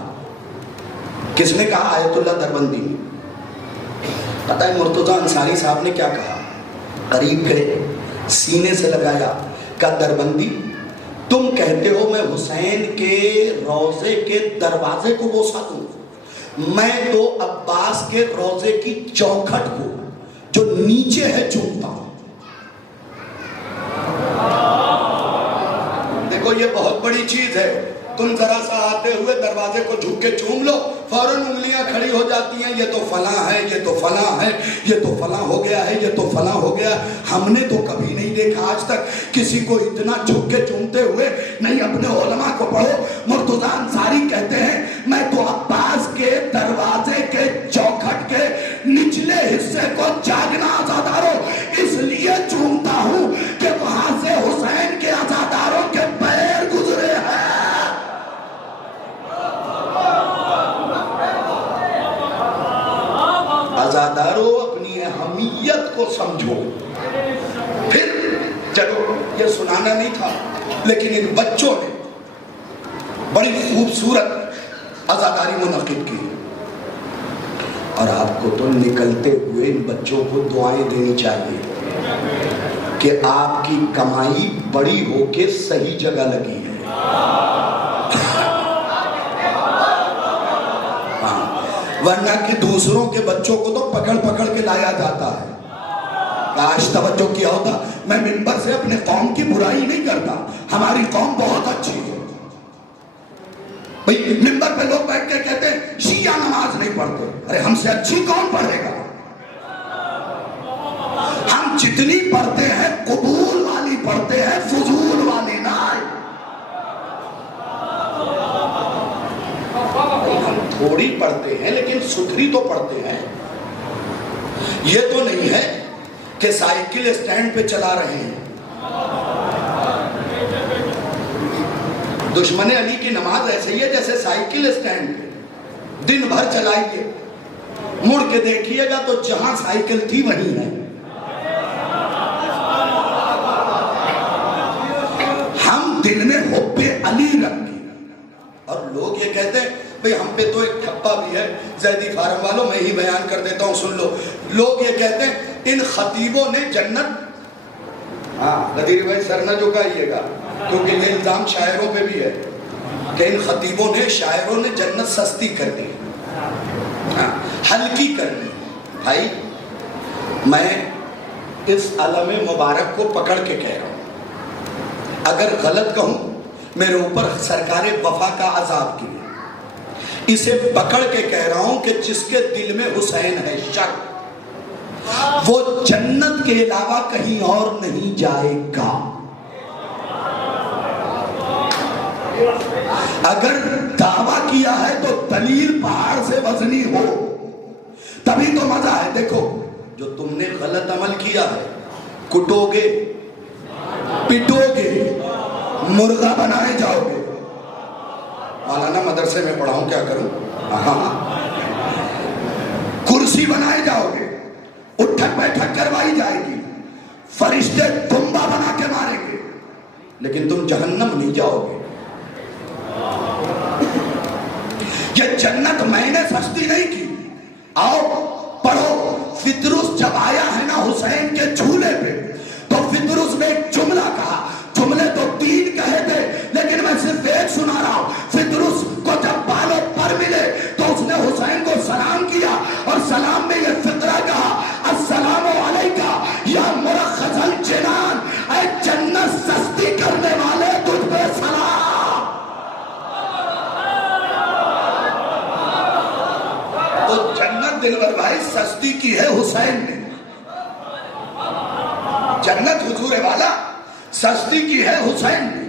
کس نے کہا؟ آیت اللہ دربندی نے. پتہ ہے مرتضی انصاری صاحب نے کیا کہا؟ قریب گئے, سینے سے لگایا, کہا دربندی تم کہتے ہو میں حسین کے روضے کے دروازے کو بوسہ دوں, میں تو عباس کے روضے کی چوکھٹ کو جو نیچے ہے چومتا ہوں. دیکھو یہ بہت بڑی چیز ہے. تم ذرا سا آتے ہوئے دروازے کو جھک کے چوم لو, فوراً انگلیاں کھڑی ہو جاتی ہیں, یہ تو فلاں ہے, یہ تو فلاں ہے, یہ تو فلاں ہو گیا ہے, یہ تو فلاں ہو گیا. ہم نے تو کبھی نہیں دیکھا آج تک کسی کو اتنا جھک کے چومتے ہوئے. نہیں, اپنے علماء کو پڑھو. مرتضی انصاری کہتے ہیں میں تو عباس کے دروازے کے چوکھٹ کے نچلے حصے کو جاگنا عزاداروں اس لیے چومتا ہوں کہ وہاں سے حسین کے عزاداروں کے پیر گزرے ہیں. عزاداروں اپنی اہمیت کو سمجھو. پھر چلو یہ سنانا نہیں تھا, لیکن ان بچوں نے بڑی خوبصورت عزاداری منعقد کی, اور آپ کو تو نکلتے ہوئے ان بچوں کو دعائیں دینی چاہیے کہ آپ کی کمائی بڑی ہو کے صحیح جگہ لگی ہے. ورنہ کہ دوسروں کے بچوں کو تو پکڑ پکڑ کے لایا جاتا ہے. کاش توجہ کیا ہوتا. میں منبر سے اپنے قوم کی برائی نہیں کرتا, ہماری قوم بہت اچھی ہے. بھئی منبر پہ لوگ بیٹھ کے کہتے ہیں شیعہ نماز نہیں پڑھتے. ارے ہم سے اچھی کون پڑھے گا؟ ہم جتنی پڑھتے ہیں قبول والی پڑھتے ہیں, فضول والی نہ. ہم تھوڑی پڑھتے ہیں لیکن ستھری تو پڑھتے ہیں. یہ تو نہیں ہے کہ سائیکل اسٹینڈ پہ چلا رہے ہیں. دشمن علی کی نماز ایسے ہی ہے جیسے سائیکل اسٹینڈ پہ دن بھر چلائیے، مڑ کے دیکھیے گا تو جہاں سائیکل تھی وہیں ہے۔ ہم دل میں حب علی رکھتے ہیں، اور لوگ یہ کہتے ہیں بھئی ہم پہ تو ایک ٹھپا بھی ہے، زیدی فارم والوں میں ہی بیان کر دیتا ہوں سن لو۔ لوگ یہ کہتے ہیں ان خطیبوں نے جنت، غدیر بھائی سر نہ جھکائیے گا کیونکہ یہ الزام شاعروں پہ بھی ہے کہ ان خطیبوں نے، شاعروں نے جنت سستی کر دی، ہلکی کر دی۔ بھائی میں اس علم مبارک کو پکڑ کے کہہ رہا ہوں، اگر غلط کہوں میرے اوپر سرکار وفا کا عذاب کیے، اسے پکڑ کے کہہ رہا ہوں کہ جس کے دل میں حسین ہے شک، وہ جنت کے علاوہ کہیں اور نہیں جائے گا۔ اگر دعویٰ کیا ہے تو دلیل پہاڑ سے وزنی ہو تبھی تو مزہ ہے۔ دیکھو جو تم نے غلط عمل کیا ہے، کٹو گے، پٹو گے، مرغا بنائے جاؤ گے۔ مولانا مدرسے میں پڑھاؤں کیا کروں؟ کرسی بنائے جاؤ گے، اٹھک بیٹھک کروائی جائے گی، فرشتے دمبا بنا کے ماریں گے، لیکن تم جہنم نہیں جاؤ گے۔ یہ جنت میں نے سستی نہیں کی۔ آؤ پڑھو، فطرس جب آیا ہے نا حسین کے جھولے پہ تو فطرس نے ایک جملہ کہا، جملے تو 3 کہے تھے لیکن میں صرف ایک سنا رہا ہوں۔ فطرس کو جب بالوں پر ملے تو اس نے حسین کو سلام کیا اور سلام میں یہ فطرہ کہا، السلام علیکہ یا مرخص الجنان، اے جنت سستی کرنے والے تجھ پہ سلام۔ تو جنت دلبر بھائی سستی کی ہے حسین نے، جنت حضور والا سستی کی ہے حسین نے،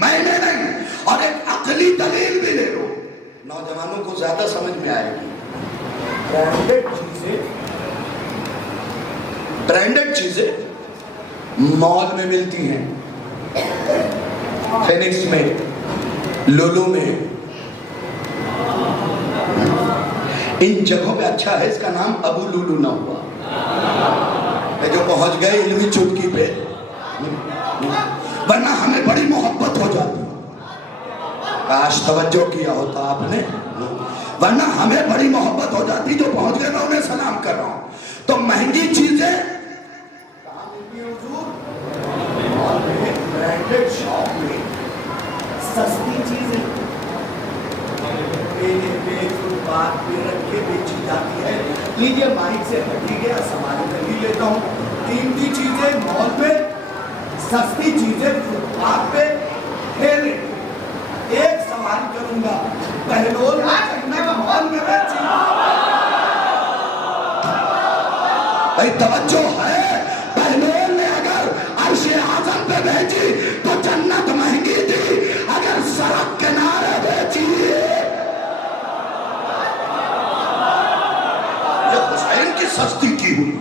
میں نے نہیں۔ اور ایک عقلی دلیل بھی لے لو، نوجوانوں کو زیادہ سمجھ میں آئے گی۔ برانڈڈ چیزیں مال میں ملتی ہیں، فینکس میں، لولو میں، ان جگہوں پہ اچھا ہے اس کا نام ابو لولو نہ ہوا، جو پہنچ گئے علمی چٹکی پہ، ورنہ ہمیں بڑی محبت ہو جاتی، کاش توجہ کیا ہوتا آپ نے، ورنہ ہمیں بڑی محبت ہو جاتی، جو پہنچ گئے میں انہیں سلام کر رہا ہوں۔ تو مہنگی چیزیں برانڈڈ شاپ میں، سستی چیزیں بات پہ رکھ کے بیچی جاتی ہے۔ لیجیے مائک سے ہٹی گیا، سوال کر ہی لیتا ہوں۔ قیمتی چیزیں مال میں، سستی چیزیں فٹ پاتھ پہ ٹھیلے۔ ایک سوال کروں گا، بہلول مال میں بیچی، بھائی توجہ ہے، بہلول نے اگر عرش اعظم پہ بیچی تو جنت مہنگی تھی، اگر سڑک کنارے بیچی سستی کی ہوئی،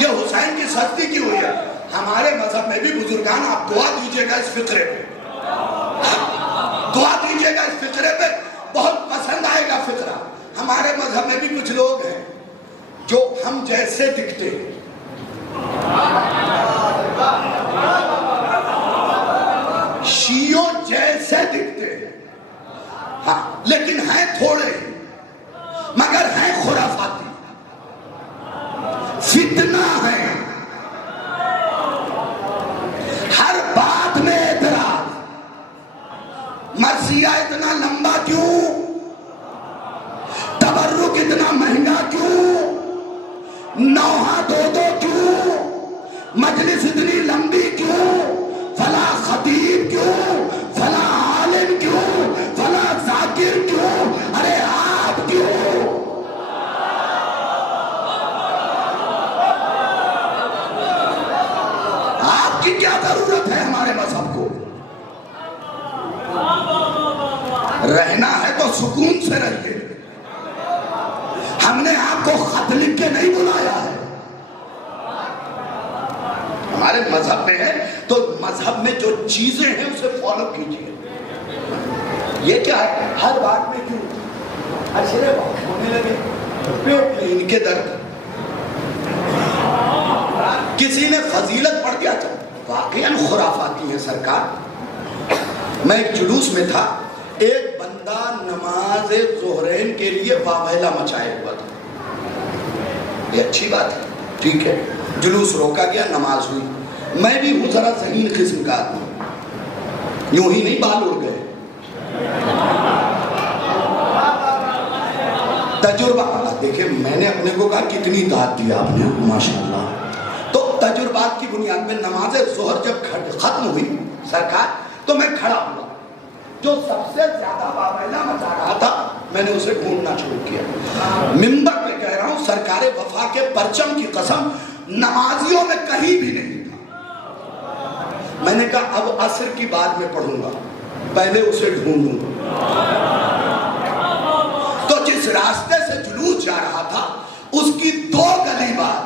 یہ حسین کی سستی کی ہوئی ہے۔ ہمارے مذہب میں بھی بزرگان، آپ دعا دیجئے گا اس فقرے پہ، دعا دیجئے گا اس فقرے پہ، بہت پسند آئے گا فقرہ۔ ہمارے مذہب میں بھی کچھ لوگ ہیں جو ہم جیسے دکھتے ہیں، شیعوں جیسے دکھتے ہیں، ہاں لیکن ہیں تھوڑے مگر ہیں خرافاتی، فتنہ ہے، ہر بات میں اعتراض، مرثیہ اتنا لمبا کیوں، تبرک اتنا مہنگا کیوں، نوحہ 2 کیوں، مجلس اتنی لمبی کیوں، فلاں خطیب کیوں، فلاں عالم کیوں، فلاں ذاکر کیوں، ارے آپ کیوں؟ کیا ضرورت ہے ہمارے مذہب کو؟ رہنا ہے تو سکون سے رہیے، ہم نے آپ کو خط لکھ کے نہیں بلایا ہے، ہمارے مذہب میں ہے تو مذہب مذہب میں جو چیزیں ہیں اسے فالو کیجیے. یہ کیا ہے؟ ہر بات میں کیوں اشرے ہونے لگے پیٹ میں ان کے درد. کسی نے فضیلت پڑھ دیا تو واقعاً خرافاتی ہیں سرکار. میں ایک جلوس میں تھا, ایک بندہ نماز ظہرین کے لیے واویلا مچائے ہوا تھا. یہ اچھی بات ہے, ٹھیک ہے, جلوس روکا گیا, نماز ہوئی. میں بھی ہوں ذرا ذہین قسم کا آدمی, یوں ہی نہیں بال اڑ گئے. تجربہ دیکھیں, میں نے اپنے کو کہا کتنی داد دیا آپ نے, ماشاءاللہ. تو تجربات کی بنیاد میں نماز ظہر جب ختم ہوئی سرکار, تو میں کھڑا ہوا. جو سب سے زیادہ واویلا مچا رہا تھا میں نے اسے ڈھونڈنا شروع کیا. منبر پہ کہہ رہا ہوں سرکار وفا کے پرچم کی قسم, نمازیوں میں کہیں بھی نہیں تھا. میں نے کہا اب عصر کی بعد میں پڑھوں گا, پہلے اسے ڈھونڈوں گا. تو جس راستے سے جلوس جا رہا تھا اس کی 2 گلی بعد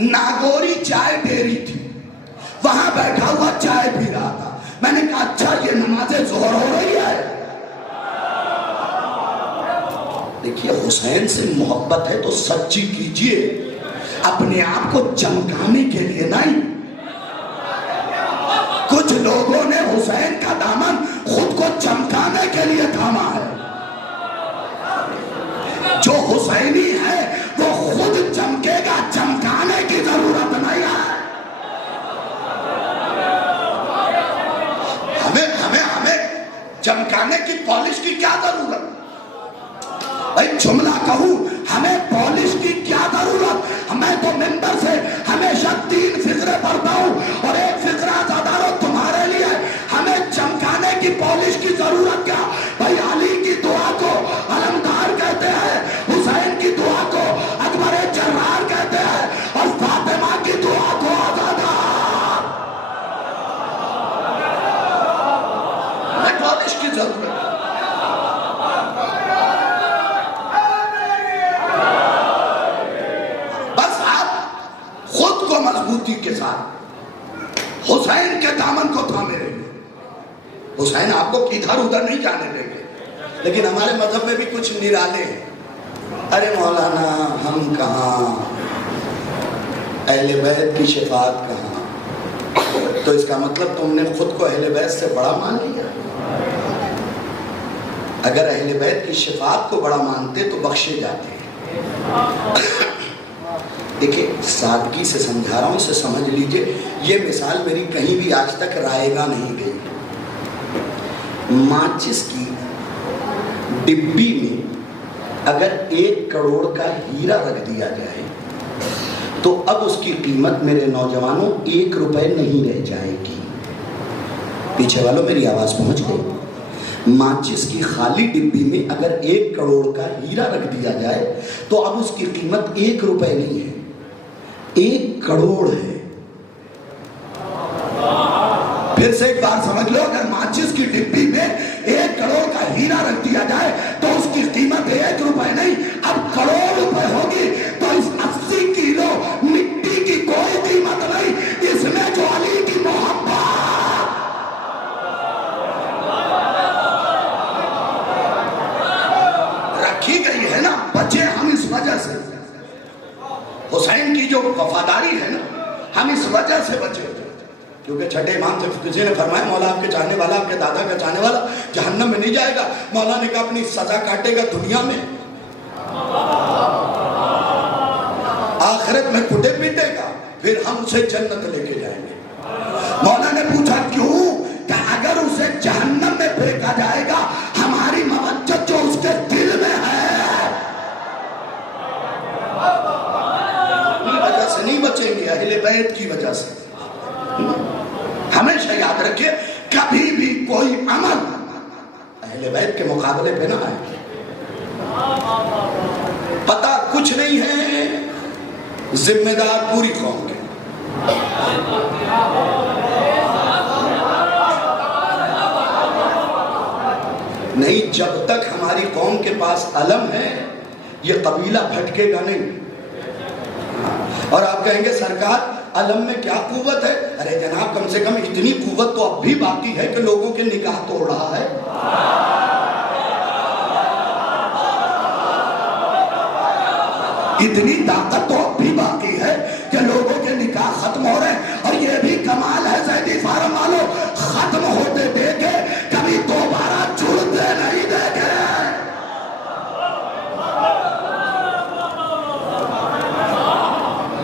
ناگوری چائے ڈیری تھی, وہاں بیٹھا ہوا چائے پی رہا تھا. میں نے کہا اچھا یہ نماز ظہر ہو رہی ہے. دیکھیے حسین سے محبت ہے تو سچی کیجئے, اپنے آپ کو چمکانے کے لیے نہیں. کچھ لوگوں نے حسین کا دامن خود کو چمکانے کے لیے تھاما ہے. جو حسینی ہے وہ خود چمکے گا, چمکانے کی ضرورت نہیں ہے. ہمیں چمکانے کی پالش کی کیا ضرورت؟ بھائی جملہ کہوں, ہمیں پالش کی کیا ضرورت؟ میں تو ممبر سے ہمیشہ 3 فقرے پڑھتا ہوں اور ایک فقرہ زادارو تمہارے لیے. ہمیں چمکانے کی پالش کی ضرورت کیا؟ بھائی علی کی دعا کو علمدار کہتے ہیں, حسین کی دعا کو اکبر جرار کہتے ہیں, اور فاطمہ کی دعا کو آزادہ. ہمیں پالش کی ضرورت ہے. بس آپ خود کو مضبوطی کے ساتھ حسین کے دامن کو تھامے رہیں گے. حسین آپ کو ادھر ادھر نہیں جانے دیں گے. لیکن ہمارے مذہب میں بھی کچھ نرالے ہیں. ارے مولانا ہم کہاں, اہل بیت کی شفاعت کہاں. تو اس کا مطلب تم نے خود کو اہل بیت سے بڑا مان لیا. اگر اہل بیت کی شفاعت کو بڑا مانتے تو بخشے جاتے. دیکھیں سادگی سے سمجھا رہا ہوں, اسے سمجھ لیجئے. یہ مثال میری کہیں بھی آج تک رائے گا نہیں گئی. ماچس کی ڈبی میں اگر 1 کروڑ کا ہیرا رکھ دیا جائے تو اب اس کی قیمت میرے نوجوانوں 1 روپے نہیں رہ جائے گی. پیچھے والوں میری آواز پہنچ گئی. ماچس کی خالی ڈبی میں اگر 1 کروڑ کا ہیرا رکھ دیا جائے تو اب اس کی قیمت 1 روپے نہیں ہے, 1 کروڑ ہے. پھر سے ایک بار سمجھ لو, اگر ماچس کی ڈبی میں 1 کروڑ کا ہیرا رکھ دیا جائے تو اس کی قیمت 1 روپے نہیں, اب کروڑ روپے ہوگی. تو اس 80 کلو مٹی کی کوئی قیمت نہیں, اس میں جو علی کی محبت رکھی گئی ہے نا, بچے ہم اس وجہ سے. حسین کی جو وفاداری ہے نا, ہم اس وجہ سے بچے. کیونکہ چھٹے امام سے کسی نے فرمایا مولا آپ کے چاہنے والا, آپ کے دادا کا چاہنے والا جہنم میں نہیں جائے گا. مولا نے کہا اپنی سزا کاٹے گا دنیا میں, آخرت میں کٹے پیٹے گا, پھر ہم اسے جنت لے کے جائیں گے. مولا نے پوچھا کیوں؟ کہ اگر اسے جہنم میں پھینکا جائے گا ہماری موجت جو اس کے دل میں ہے, اپنی وجہ سے نہیں بچیں گے, اہل بیت کی وجہ سے. ہمیشہ یاد رکھیں کبھی بھی کوئی عمل اہل بیت کے مقابلے پہ نہ آئے. پتہ کچھ نہیں ہے, ذمہ دار پوری قوم کے. نہیں, جب تک ہماری قوم کے پاس علم ہے یہ قبیلہ بھٹکے گا نہیں. اور آپ کہیں گے سرکار علم میں کیا قوت ہے؟ ارے جناب کم سے کم اتنی قوت تو اب بھی باقی ہے کہ لوگوں کے نکاح توڑ رہا ہے. اتنی طاقت تو اب بھی باقی ہے کہ لوگوں کے نکاح ختم ہو رہے ہیں. اور یہ بھی کمال ہے زیدی فارم والوں، ختم ہوتے دیکھے کبھی دوبارہ جڑتے نہیں دیکھے.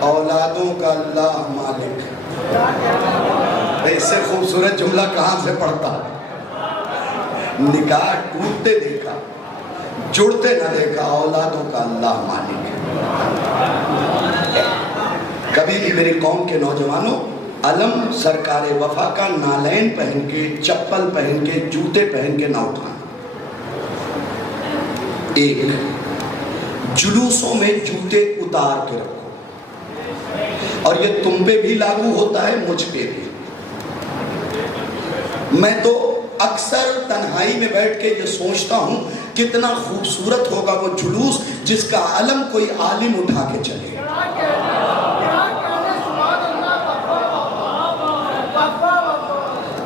اولادوں کا اللہ مالک. اس سے خوبصورت جملہ کہاں سے پڑھتا؟ نکاح ٹوٹتے دیکھا، جڑتے نہ دیکھا، اولادوں کا اللہ مالک. کبھی بھی میری قوم کے نوجوانوں علم سرکار وفا کا نالین پہن کے، چپل پہن کے، جوتے پہن کے نہ اٹھانا. ایک، جلوسوں میں جوتے اتار کے رکھو. اور یہ تم پہ بھی لاگو ہوتا ہے، مجھ پہ بھی. میں تو اکثر تنہائی میں بیٹھ کے یہ سوچتا ہوں کتنا خوبصورت ہوگا وہ جلوس جس کا علم کوئی عالم اٹھا کے چلے.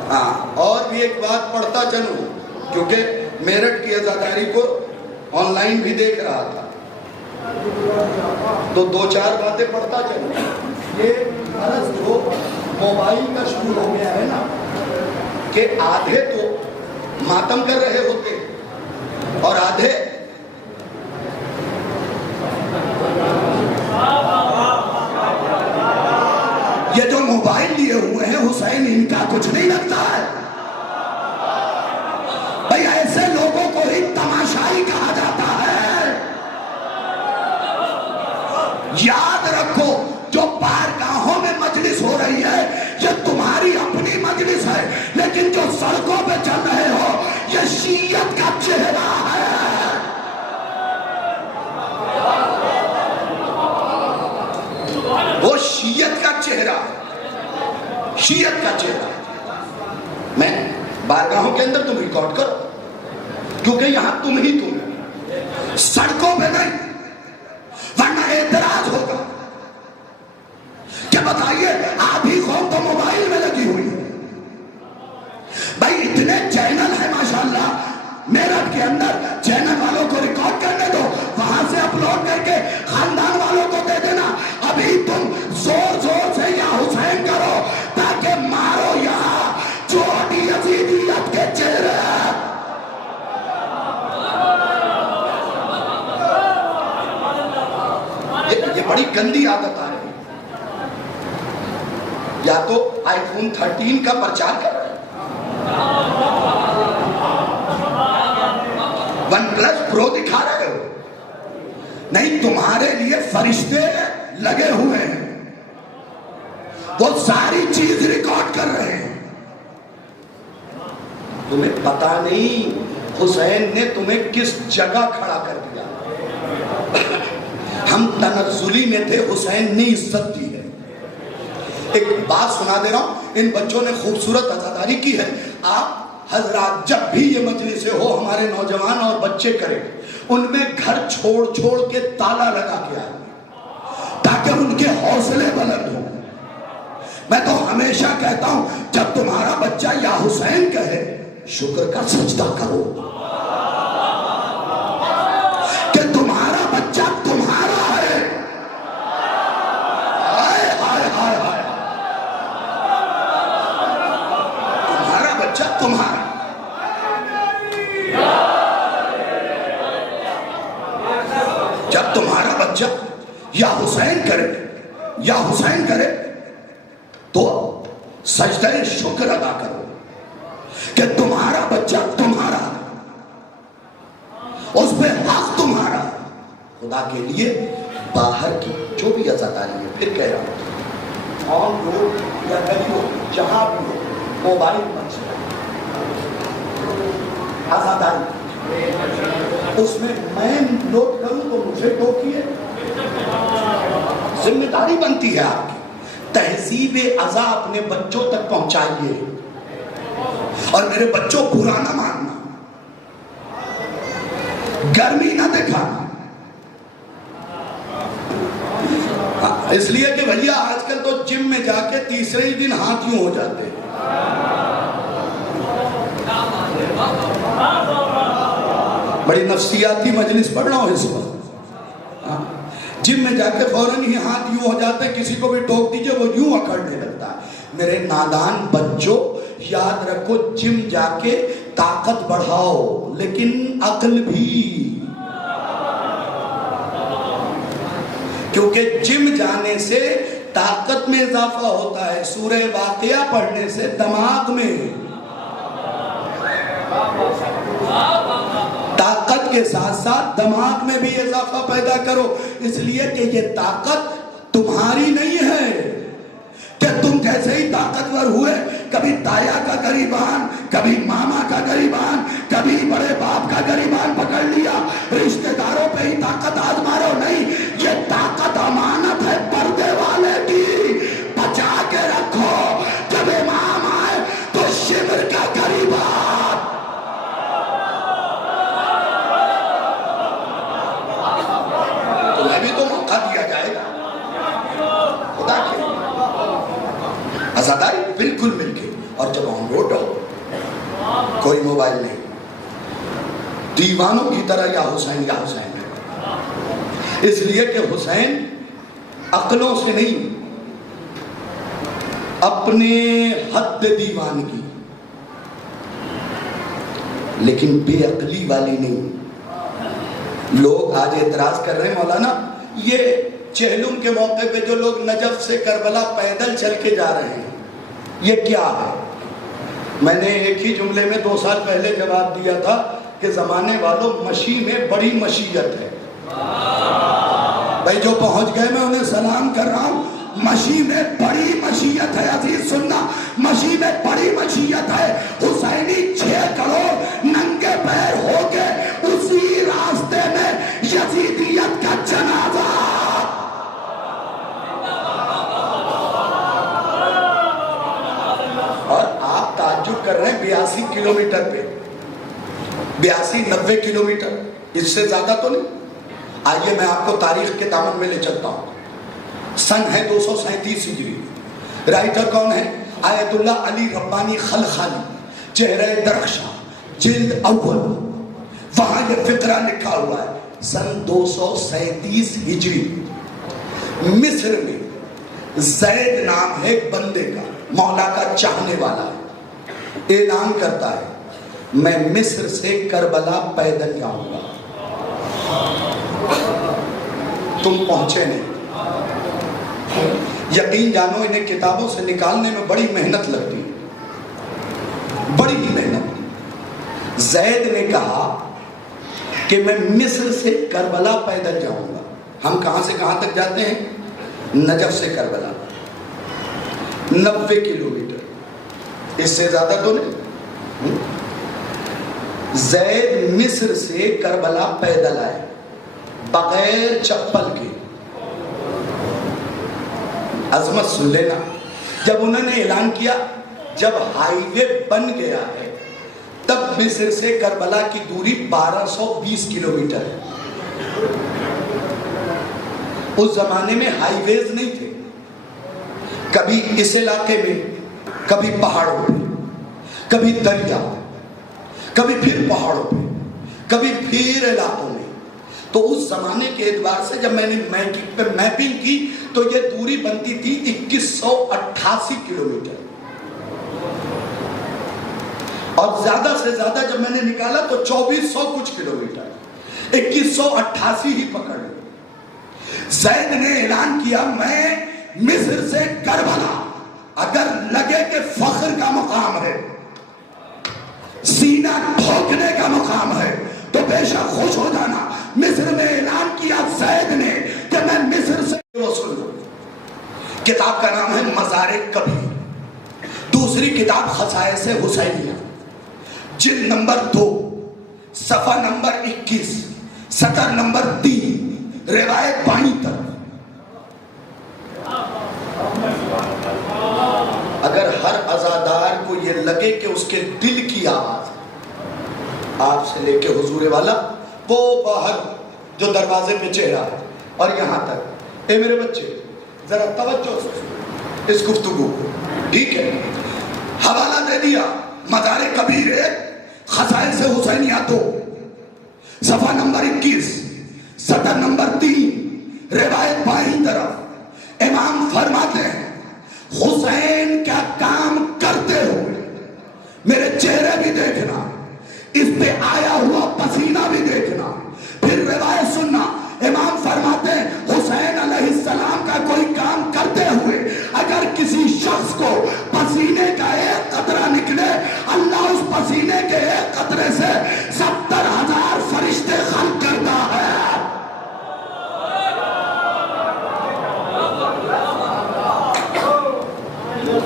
ہاں، اور بھی ایک بات پڑھتا چلوں کیونکہ میرٹھ کی عزاداری کو آن لائن بھی دیکھ رہا تھا تو دو چار باتیں پڑھتا چلوں. یہ عرض جو موبائل کا شروع ہو گیا ہے نا کہ آدھے تو ماتم کر رہے ہوتے اور آدھے یہ جو موبائل لیے ہوئے ہیں حسین ان کا کچھ نہیں لگتا ہے بھئی. ایسے لوگوں کو ہی تماشائی کہا جاتا ہے. یاد رکھو جو بارگاہوں میں مجلس ہو رہی ہے یہ تمہاری اپنی مجلس ہے، لیکن جو سڑکوں پہ چل رہے ہو یہ شیعت کا چہرہ ہے. وہ شیعت کا چہرہ، شیعت کا چہرہ. میں بارگاہوں کے اندر تم ریکارڈ کرو کیونکہ یہاں تم ہی تم ہے، سڑکوں پہ نہیں، ورنہ اعتراض ہوگا کہ بتائیے آدھی قوم تو موبائل میں لگی ہوئی ہے. بھائی اتنے چینل ہیں ماشاءاللہ میرٹھ کے اندر، چینل والوں کو ریکارڈ کرنے دو، وہاں سے اپلوڈ کر کے خاندان والوں کو دے دینا. ابھی تم زور زور سے یا حسین کرو تاکہ مارو یہاں چوٹی یزیدیت کے چہرے. یہ بڑی گندی عادت آ رہی ہے. یا تو آئی فون 13 کا پرچار کر رہے ہیں، ون پلس پرو دکھا رہے ہو، نہیں تمہارے لیے فرشتے لگے ہوئے ہیں وہ ساری چیز ریکارڈ کر رہے ہیں. تمہیں پتا نہیں حسین نے تمہیں کس جگہ کھڑا کر دیا. ہم تنزلی میں تھے، حسین نے عزت دی ہے. ایک بات سنا دے رہا ہوں، ان بچوں نے خوبصورت عزاداری کی ہے. آپ حضرات جب بھی یہ مجلسیں ہو ہمارے نوجوان اور بچے کریں، ان میں گھر چھوڑ چھوڑ کے تالا لگا کے آئیں تاکہ ان کے حوصلے بلند ہوں. میں تو ہمیشہ کہتا ہوں جب تمہارا بچہ یا حسین کہے شکر کا سجدہ کرو کہ تمہارا بچہ تمہارا ہے. ہائے ہائے ہائے ہائے، تمہارا بچہ تمہارا. جب تمہارا بچہ یا حسین کرے تو سجدہ شکر ادا کرو کہ تمہارا بچہ تمہارا، اس پہ حق تمہارا. خدا کے لیے باہر کی جو بھی عزاداری ہے، پھر کہہ رہا ہوں آن روڈ یا گلی ہو جہاں بھی ہو، موبائل پر عزاداری اس میں میں لوڈ کروں تو مجھے ٹوکیے. ذمہ داری بنتی ہے آپ کی. تہذیب عزا اپنے بچوں تک پہنچائیے اور میرے بچوں برا نہ ماننا، گرمی نہ دکھانا. اس لیے کہ بھیا آج کل تو جم میں جا کے تیسرے ہی دن ہاتھ یوں ہو جاتے ہیں. بڑی نفسیاتی مجلس پڑھ رہا ہوں اس وقت. جم میں جا کے فوراً ہی ہاتھ یوں ہو جاتا ہے, کسی کو بھی ٹوک دیجئے وہ یوں اکڑنے لگتا ہے. میرے نادان بچوں, یاد رکھو جم جا کے طاقت بڑھاؤ لیکن عقل بھی, کیونکہ جم جانے سے طاقت میں اضافہ ہوتا ہے, سورہ واقعہ پڑھنے سے دماغ میں طاقت کے ساتھ ساتھ دماغ میں بھی اضافہ پیدا کرو. اس لیے کہ یہ طاقت تمہاری نہیں ہے کہ تم جیسے ہی طاقتور ہوئے کبھی تایا کا گریبان, کبھی ماما کا گریبان, کبھی بڑے باپ کا گریبان پکڑ لیا, رشتہ داروں پہ ہی طاقت آزما رہو. نہیں, یہ طاقت امانت ہے پردے والے کی, بچا کے رکھو. جب امام آئے تو شبر کا گریبان, تمہیں بھی تو موقع دیا جائے گا. خدا کے آزادائی بالکل مل کے. اور جب آن روڈ ہو, کوئی موبائل نہیں, دیوانوں کی طرح یا حسین یا حسین. اس لیے کہ حسین عقلوں سے نہیں, اپنے حد دیوانگی, لیکن بے عقلی والی نہیں. لوگ آج اعتراض کر رہے ہیں مولانا یہ چہلم کے موقع پہ جو لوگ نجف سے کربلا پیدل چل کے جا رہے ہیں یہ کیا ہے. میں نے ایک ہی جملے میں 2 سال پہلے جواب دیا تھا کہ زمانے والوں مشی میں بڑی مشیت ہے. بھائی جو پہنچ گئے میں انہیں سلام کر رہا ہوں. مشی میں بڑی مشیت ہے عزیز, سننا, مشی میں بڑی مشیت ہے. حسینی 6 کروڑ ننگے پیر ہو کے اسی راستے میں یزیدیت کا جنازہ. اور آپ تعجب کر رہے ہیں 82 کلومیٹر پہ, 82-90 کلومیٹر, اس سے زیادہ تو نہیں. آئیے میں آپ کو تاریخ کے دامن میں لے چلتا ہوں. سن ہے 237 ہجری. رائٹر کون ہے؟ آیت اللہ علی ربانی خلخالی, چہرہ درخشاں, جلد اول. وہاں یہ فقرہ لکھا ہوا ہے. سن 237 ہجری مصر میں زید نام ہے ایک بندے کا, مولا کا چاہنے والا ہے, اعلان کرتا ہے میں مصر سے کربلا پیدل جاؤں گا. تم پہنچے نہیں. یقین جانو انہیں کتابوں سے نکالنے میں بڑی محنت لگتی, بڑی ہی محنت. زید نے کہا کہ میں مصر سے کربلا پیدل جاؤں گا. ہم کہاں سے کہاں تک جاتے ہیں؟ نجف سے کربلا 90 کلومیٹر, اس سے زیادہ تو نہیں. زید مصر سے کربلا پیدل آئے بغیر چپل کے. عظمت سن لینا, جب انہوں نے اعلان کیا جب ہائی وے بن گیا ہے تب مصر سے کربلا کی دوری 1220 کلومیٹر ہے. اس زمانے میں ہائی ویز نہیں تھے. کبھی اس علاقے میں, کبھی پہاڑوں پہ, کبھی دریا, کبھی پھر پہاڑوں پہ, کبھی پھر علاقوں میں. تو اس زمانے کے اعتبار سے جب میں نے میپنگ کی تو یہ دوری بنتی تھی 2188 کلومیٹر. اور زیادہ سے زیادہ جب میں نے نکالا تو 2400 کچھ کلومیٹر, 2188 ہی پکڑ لیں. زید نے اعلان کیا میں مصر سے کربلا, اگر لگے کہ فخر کا مقام ہے, سینہ ٹھوکنے کا مقام ہے تو بے شک خوش ہو جانا. مصر میں اعلان کیا زید نے کہ میں مصر سے. وہ سن لو, کتاب کا نام ہے مزار کبیر, دوسری کتاب خصائص حسینیہ, جلد نمبر 2, صفحہ نمبر 21, سطر نمبر 3, روایت بائیں طرف. اگر ہر عزادار کو یہ لگے کہ اس کے دل کی آواز آپ سے لے کے حضور والا وہ باہر جو دروازے پہ چہرہ ہے اور یہاں تک, اے میرے بچے ذرا توجہ سے اس گفتگو کو، ٹھیک ہے؟ حوالہ دے دیا مدار کبیر 1 خصائص حسینیہ 2 صفحہ نمبر 21 سطر نمبر 3 روایت بائیں طرف امام فرماتے ہیں حسین کا کام کرتے ہوئے میرے چہرے بھی دیکھنا، اس پہ آیا ہوا پسینہ بھی دیکھنا، پھر روایت سننا۔ امام فرماتے ہیں حسین علیہ السلام کا کوئی کام کرتے ہوئے اگر کسی شخص کو پسینے کا ایک قطرہ نکلے، اللہ اس پسینے کے ایک قطرے سے 70,000 فرشتے خلق کرتا ہے۔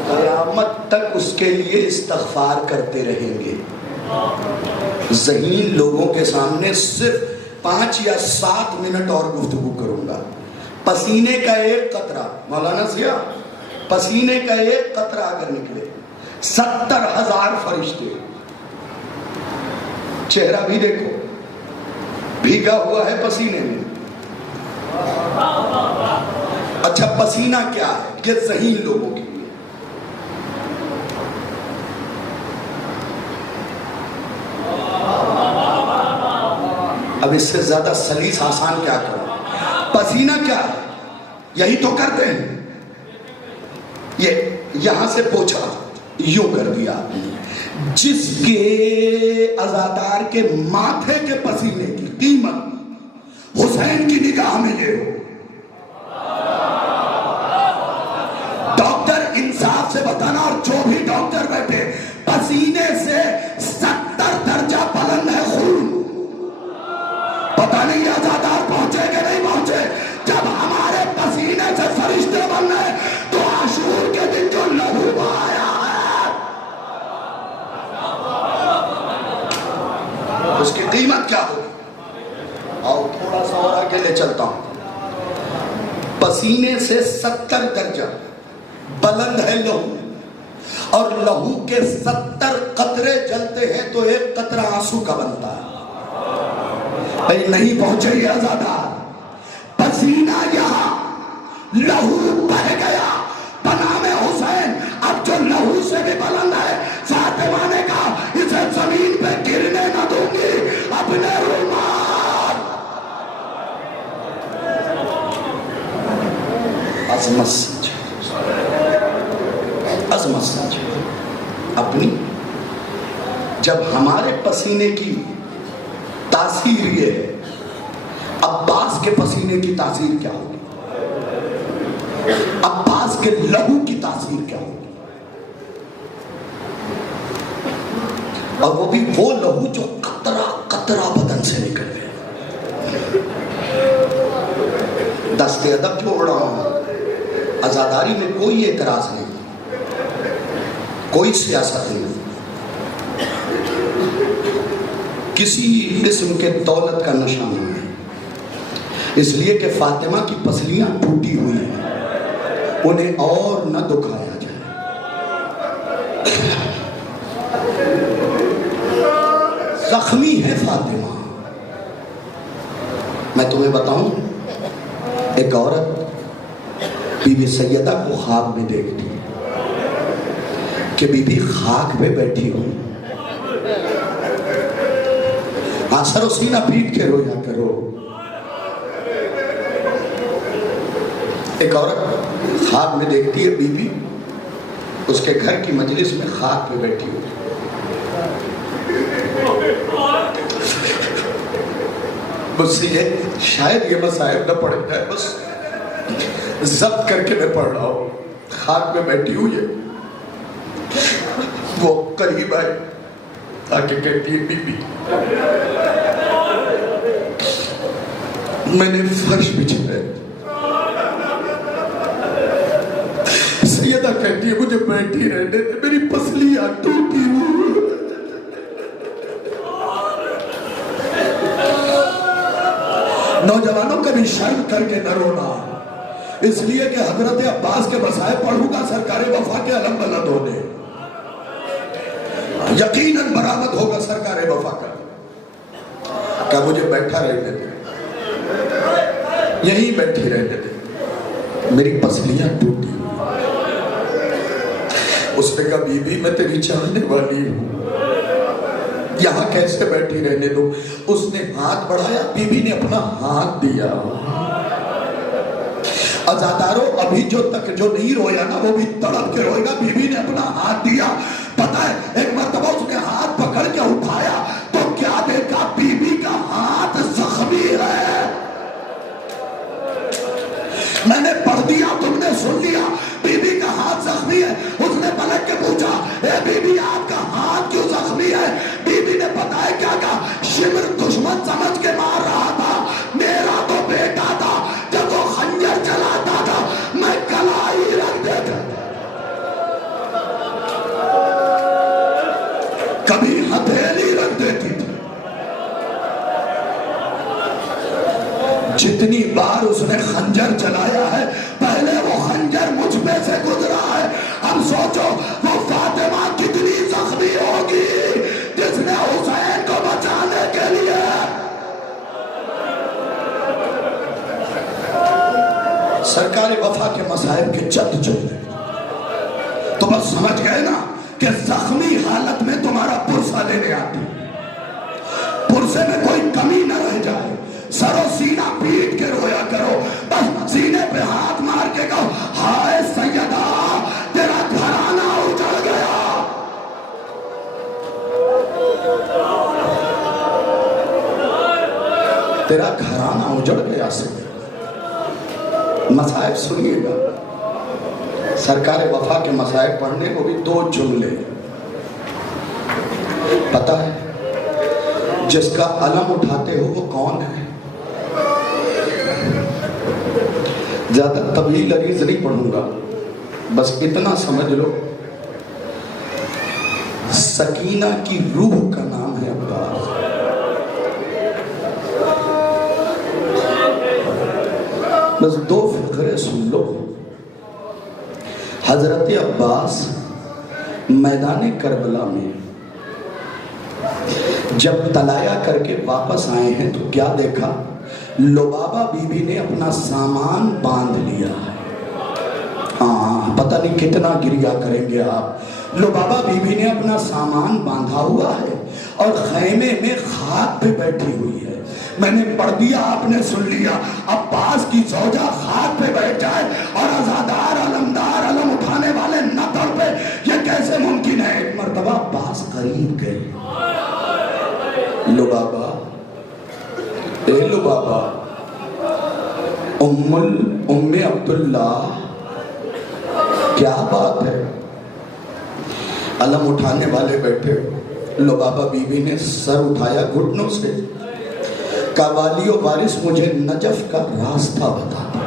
قیامت تک اس کے لیے استغفار کرتے رہیں گے۔ ذہین لوگوں کے سامنے صرف 5 یا 7 منٹ اور گفتگو کروں گا۔ پسینے کا ایک قطرہ، مولانا ضیاء، پسینے کا ایک قطرہ اگر نکلے 70,000 فرشتے، چہرہ بھی دیکھو بھیگا ہوا ہے پسینے میں۔ اچھا پسینہ کیا ہے؟ یہ ذہین لوگوں کے لیے۔ اب اس سے زیادہ سلیس آسان کیا کروں؟ پسینہ کیا ہے؟ یہی تو کرتے ہیں۔ یہ یہاں سے پوچھا یوں کر دیا، جس کے عزادار کے ماتھے کے پسینے کی قیمت حسین کی نگاہ میں یہ ہو۔ ڈاکٹر انصاف سے بتانا، اور جو بھی ڈاکٹر بیٹھے، پسینے سے 70 درجہ بلند ہے خون۔ پتہ نہیں عزادار پہنچے کہ نہیں پہنچے۔ جب ہمارے پسینے سے فرشتے بن گئے تو عاشور کے دن جو لہو آیا ہے اس کی قیمت کیا ہوگی؟ اور تھوڑا سا اور آگے لے چلتا ہوں۔ پسینے سے 70 درجہ بلند ہے لہو، اور لہو کے 70 قطرے جلتے ہیں تو ایک قطرہ آنسو کا بنتا ہے۔ نہیں پہنچے یہ عزادار، پسینہ یہاں، لہو بہ گیا بنام حسین۔ اب جو لہو سے بھی بلند ہے، فاطمہ نے کہا اسے زمین پہ گرنے نہ دوں گی، اپنے رومال۔ عظمت سمجھے، عظمت سمجھے اپنی۔ جب ہمارے پسینے کی تاثیر یہ ہے، عباس کے پسینے کی تاثیر کیا ہوگی؟ عباس کے لہو کی تاثیر کیا ہوگی؟ اور وہ بھی وہ لہو جو قطرہ قطرہ بدن سے نکل گیا۔ دست ادب چھوڑ رہا ہوں، عزاداری میں کوئی اعتراض نہیں، کوئی سیاست نہیں، کسی قسم کے دولت کا نشہ نہیں ہے، اس لیے کہ فاطمہ کی پسلیاں ٹوٹی ہوئی ہیں، انہیں اور نہ دکھایا جائے۔ زخمی ہے فاطمہ۔ میں تمہیں بتاؤں، ایک عورت بی بی سیدہ کو خواب میں دیکھتی کہ بی بی خاک پہ بیٹھی ہوئی، سر و سینہ پیٹ کے رویا کرو۔ ایک عورت خواب میں دیکھتی ہے بی بی اس کے گھر کی مجلس میں خاک پہ بیٹھی ہوئی۔ مجھ سے یہ شاید یہ مصائب نہ پڑھ جائے، بس ضبط کر کے میں پڑھ رہا ہوں۔ خاک پہ بیٹھی ہوئی ہے، وہ قریب آئے آکے کہتی ہے بی بی میں نے فرش بچھایا۔ سیدہ کہتی ہے مجھے بیٹھی رہنے دے، میری پسلیاں ٹوٹی ہوئی۔ نوجوانوں کبھی شرم کر کے نہ رونا، اس لیے کہ حضرت عباس کے مسائل پڑھوں گا سرکار وفا کے علم بلند ہونے، یقیناً برآمد ہوگا سرکار وفا کا۔ کیا مجھے بیٹھا رہنے دے، یہیں بیٹھی رہنے دے۔ میری پسلیاں ٹوٹی. اس نے کہا بی بی میں تیری چاہنے والی ہوں, یہاں کیسے بیٹھی رہنے دو. اس نے ہاتھ بڑھایا, بی بی نے اپنا ہاتھ دیا. عزادارو ابھی جو نہیں رویا نا وہ بھی تڑپ کے روئے گا. بی بی نے اپنا ہاتھ دیا. پتہ ہے ایک مرتبہ اس نے ہاتھ پکڑ کے اٹھایا تو کیا دیکھا, بی بی کا ہاتھ زخمی ہے. میں نے پڑھ دیا, تم نے سن لیا, بی بی کا ہاتھ زخمی ہے. اس نے پلٹ کے پوچھا, اے بی بی آپ کا ہاتھ کیوں زخمی ہے؟ بی بی نے پتا ہے کیا کہا, شمر دشمن سمجھ کے مار رہا تھا, میرا تو بیٹا تھا, جب وہ خنجر چلاتا تھا میں کلائی رکھ دیتا, کبھی ہتھیلی رکھ دیتی تھی. جتنی بار اس نے خنجر چلایا ہے, پہلے وہ خنجر مجھ پہ سے گزرا ہے. اب سوچو وہ فاطمہ کتنی زخمی ہوگی جس نے حسین کو بچانے کے لیے. سرکار وفا کے مصائب کے چند جملے تو بس سمجھ گئے نا کہ زخمی حالت میں تمہارا پرسہ لینے آتی, پرسے میں کوئی کمی نہ رہ جائے. سر و سینہ پیٹ کے رویا کرو, بس سینے پہ ہاتھ مار کے کہو, ہائے سیدہ تیرا گھرانہ اجڑ گیا. تیرا گھرانہ اجڑ گیا. سے مصائب سنیے گا, سرکار وفا کے مصائب پڑھنے کو بھی 2 جملے. پتہ ہے جس کا علم اٹھاتے ہو وہ کون ہے؟ زیادہ طویل عریض نہیں پڑھوں گا, بس اتنا سمجھ لو, سکینہ کی روح کا نام ہے عباس. بس 2 فقرے سن لو. حضرت عباس میدان کربلا میں جب طلایا کر کے واپس آئے ہیں تو کیا دیکھا, لبابہ بی بی نے اپنا سامان باندھ لیا ہے. پتہ نہیں کتنا گریہ کریں گے آپ. لبابہ بی بی نے اپنا سامان باندھا ہوا ہے اور خیمے میں خاک پہ بیٹھی ہوئی ہے. میں نے پڑھ دیا, آپ نے سن لیا. عباس کی زوجہ خاک پہ بیٹھ جائے اور عزادار علمدار علم اٹھانے والے نہ تڑپے, یہ کیسے ممکن ہے؟ ایک مرتبہ عباس قریب گئے, لبابہ, اے لبابہ, ام عبداللہ, کیا بات ہے؟ علم اٹھانے والے بیٹھے. لبابہ بی بی نے سر اٹھایا گھٹنوں سے, کہا والی و وارث مجھے نجف کا راستہ بتا دے.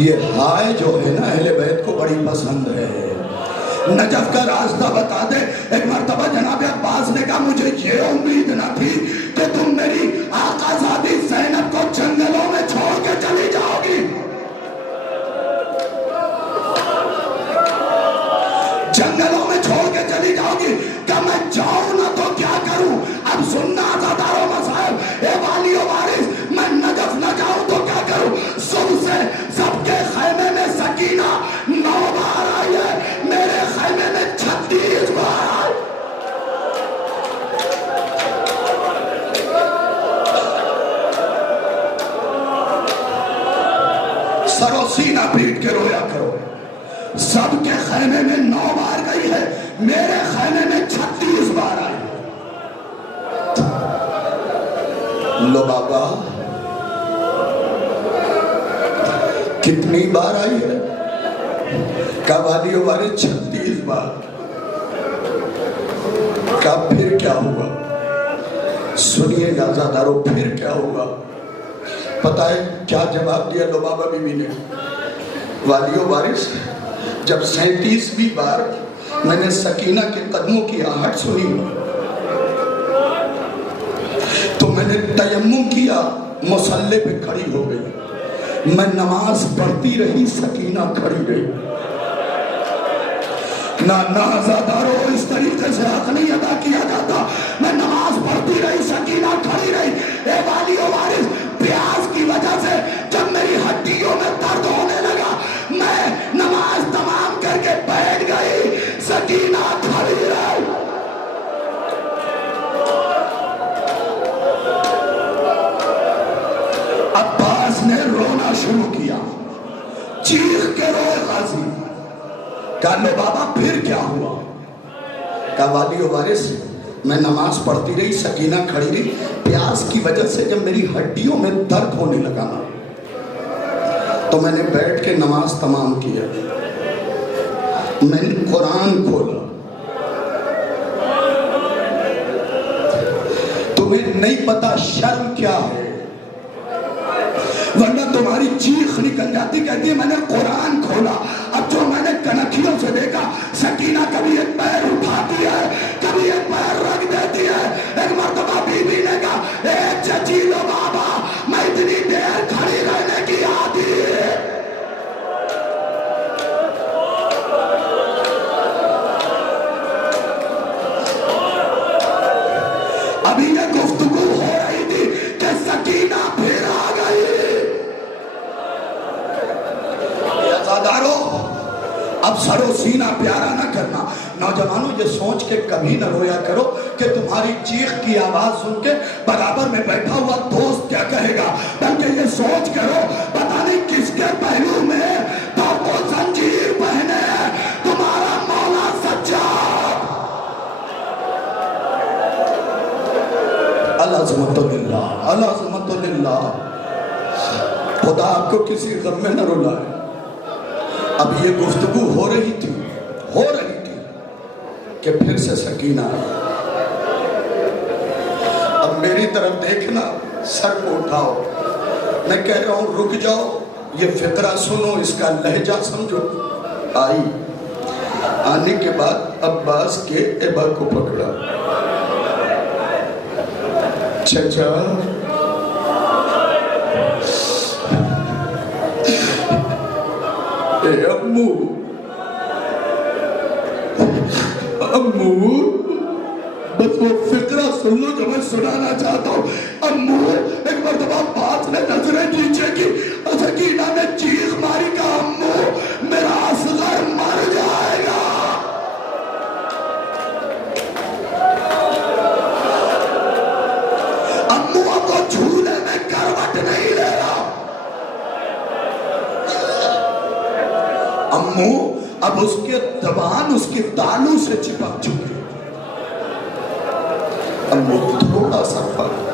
یہ ہائے جو ہے نا اہل بیت کو بڑی پسند ہے, نجف کا راستہ بتا دے. ایک مرتبہ جناب عباس نے کہا مجھے یہ امید نہ تھی کہ تم میری آقا زادی زینب کو جنگلوں میں چھوڑ کے چلی جاؤ گی. جنگلوں میں چھوڑ کے چلی جاؤ گی. کہ میں جاؤں نہ تو کیا کروں؟ اب سننا عزادار و مصائب, اے والی و وارث, میں نجف نہ جاؤں تو کیا کروں؟ صبح سے سب کے خیمے میں سکینہ 9 بار آئی ہے, میرے خیمے میں 36 بار آئی. سر و سینہ پیٹ کے رویا کرو. سب کے خیمے میں 9 بار گئی ہے, میرے خیمے میں 36 بار آئی. لو بابا کتنی بار آئی ہے؟ کہا والی و وارث 36 بار. کہا پھر کیا ہوا؟ سنیے گا عزادارو, پھر کیا ہوا؟ پتہ ہے کیا جواب دیا لبابہ بی بی نے؟ والی و وارث, جب 37ویں بار میں نے سکینہ کے قدموں کی آہٹ سنی تو میں نے تیمم کیا, مصلی پہ کھڑی ہو گئی. میں نماز پڑھتی رہی, سکینہ کھڑی رہی. نہ عزادارو, اس طریقے سے حق نہیں ادا کیا جاتا. میں نماز پڑھتی رہی, سکینہ کھڑی رہی. اے والی و وارث, پیاس کی وجہ سے جب میری ہڈی روئے غازی. کہا لو بابا پھر کیا ہوا؟ کہا والی و وارث میں نماز پڑھتی رہی، سکینہ کھڑی رہی، پیاس کی وجہ سے جب میری ہڈیوں میں درد ہونے لگا نا تو میں نے بیٹھ کے نماز تمام کیا، میں نے قرآن کھولا. تمہیں نہیں پتا شرم کیا ہے، ورنہ تمہاری چیخ نکل جاتی. کہتی ہے میں نے قرآن کھولا. اب جو میں نے کنکھیوں سے دیکھا، سکینہ کبھی ایک پیر اٹھاتی ہے، کبھی ایک پیر رکھ دیتی ہے. ایک مرتبہ بی بی نے کہا اے چچی لو بابا میں اتنی دیر کھڑی رہنے کی عادی. ابھی یہ گفتگو ہو رہی تھی کہ سکینہ پھر آ گئی. عزادارو اب سر و سینہ پیارا نہ کرنا. نوجوانوں یہ سوچ کے کبھی نہ رویا کرو کہ تمہاری چیخ کی آواز سن کے برابر میں بیٹھا ہوا دوست کیا کہے گا، بلکہ یہ سوچ کرو پتہ نہیں کس کے پہلو میں تو کو زنجیر پہنے تمہارا مولا سجاد. العظمت للہ، العظمت للہ. خدا آپ کو کسی غم میں نہ رلائے. اب یہ گفتگو ہو رہی تھی کہ پھر سے سکینہ آئی. اب میری طرف دیکھنا، سر کو اٹھاؤ. میں کہہ رہا ہوں رک جاؤ، یہ فقرہ سنو، اس کا لہجہ سمجھو. آئی، آنے کے بعد عباس کے ابا کو پکڑا. چچا اے امو بس وہ فقرہ سن لو جو میں سنانا چاہتا ہوں. امو ایک مرتبہ بات نے نظریں نیچے کی، سکینہ نے چیخ ماری کا امو میرا اصغر مر جائے گا. امو اب وہ جھولے میں کروٹ نہیں لے رہا. امو اب اس کے زبان اس کی تالو سے چپک چکی. امو تھوڑا سا فرق،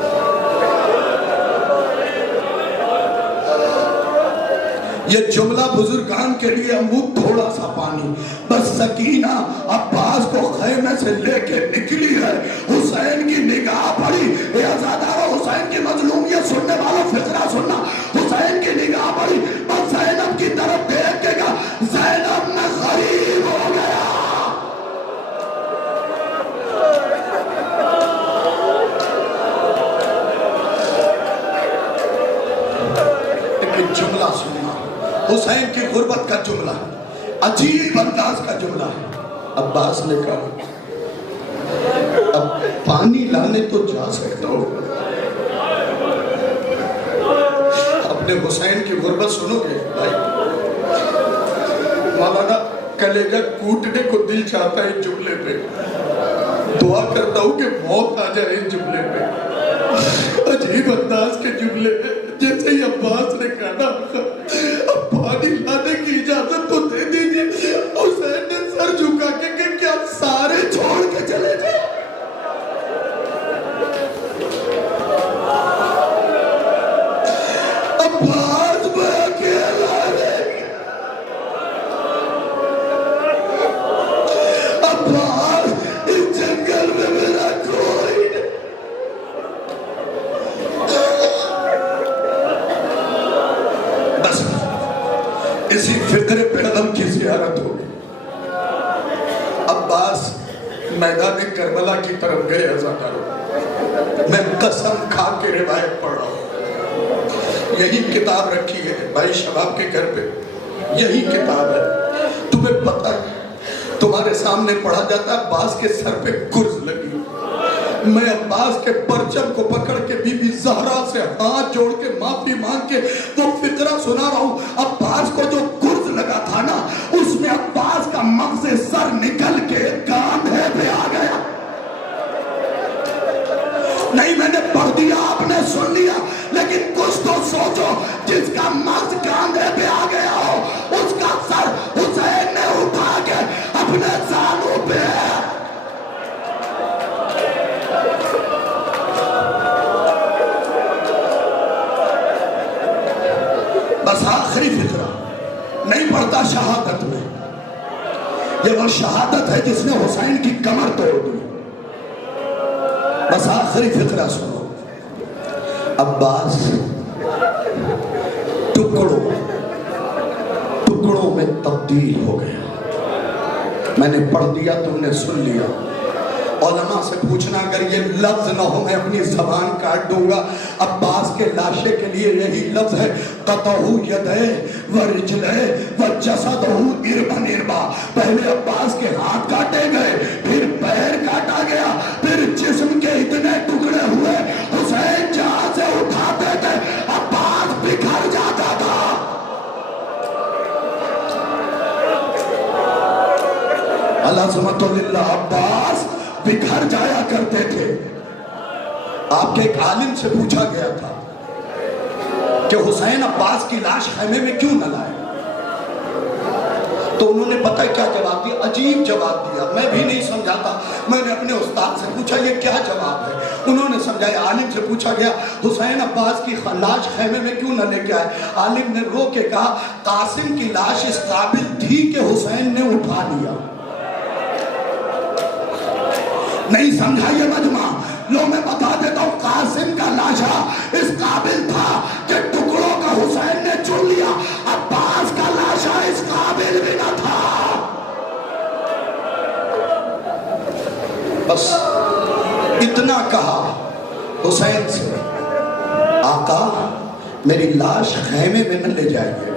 یہ جملہ بزرگان کے لیے امو تھوڑا سا پانی. بس سکینہ عباس کو خیمے سے لے کے نکلی ہے. حسین کی نگاہ پڑی. اے عزادارو حسین کی مظلومیت سننے والوں فقرہ سننا. حسین کی نگاہ پڑی، بس زینب کی طرف دیکھ کے کہا زینب میں غریب ہو گیا. ایک جملہ سننا، حسین کی غربت کا جملہ، عجیب انداز کا جملہ ہے. عباس نے کہا اب پانی لانے تو جا سکتا ہو. اپنے حسین کی غربت سنو گے بھائی. مولانا کلیجہ کوٹنے کو دل چاہتا ہے اس جملے پہ. دعا کرتا ہوں کہ موت آ جائے اس جملے پہ. عجیب انداز کے جملے پہ جیسے ہی عباس نے کہا نا اب پانی لانے کی اجازت تو دے دیجیے. حسین نے سر جھکا کے کہ کیا سارے چھوڑ کے چلے جائے. عباس میں اکیلا نہیں. عباس اس جنگل میں میرا کوئی نہیں. بس اسی فکر پیغام کی زیارت ہو گئی. عباس میدان کربلا کی طرف گئے. عزادارو میں قسم کھا کے روایت پڑھ رہا ہوں، یہی کتاب رکھی ہے بھائی شباب کے گھر پہ، یہی کتاب ہے. تمہیں پتہ ہے تمہارے سامنے پڑھا جاتا ہے عباس کے سر پہ گرز لگی. میں عباس کے پرچم کو پکڑ کے بی بی زہرا سے ہاتھ جوڑ کے معافی مانگ کے وہ فقرہ سنا رہا ہوں. عباس کو جو گرز لگا تھا نا اس میں عباس کا مغز سر نکل کے کاندھے پہ آ گیا. نہیں میں نے پڑھ دیا، آپ نے سن لیا، لیکن کچھ تو سوچو. جس کا مغز کاندھے پہ آ گیا ہو اس کا بس آخری فقرہ نہیں پڑھتا شہادت میں، یہ وہ شہادت ہے جس نے حسین کی کمر توڑ دی۔ بس آخری فقرہ سنو، عباس ٹکڑوں میں تبدیل ہو گیا۔ میں نے پڑھ دیا، تم نے سن لیا۔ علماء سے پوچھنا اگر یہ لفظ نہ ہو میں اپنی زبان کاٹ دوں گا۔ عباس کے لاشے کے لیے یہی لفظ ہے، قطعہ یدہ و رجلہ و جسدہ اربا اربا۔ پہلے عباس کے ہاتھ کاٹے گئے، پھر پیر کاٹا گیا، پھر جسم کے اتنے ٹکڑے ہوئے حسین جہاں سے اٹھاتے تھے عباس بکھر جاتا تھا۔ العظمت للہ، عباس بکھر جایا کرتے تھے۔ آپ کے ایک عالم سے پوچھا گیا تھا کہ حسین عباس کی لاش خیمے میں کیوں نہ لائے؟ تو انہوں نے پتہ کیا جواب دیا؟ عجیب جواب دیا، میں بھی نہیں سمجھاتا۔ میں نے اپنے استاد سے پوچھا یہ کیا جواب ہے؟ انہوں نے سمجھایا، عالم سے پوچھا گیا حسین عباس کی لاش خیمے میں کیوں نہ لے کے آئے؟ عالم نے رو کے کہا قاسم کی لاش اس قابل تھی کہ حسین نے اٹھا لیا۔ نہیں سمجھا یہ مجمع؟ لو میں بتا دیتا ہوں، قاسم کا لاشا اس قابل تھا کہ ٹکڑوں کا حسین نے چن لیا، عباس کا لاشا اس قابل بھی نہ تھا۔ بس اتنا کہا حسین سے، آقا میری لاش خیمے میں نہ لے جائیے،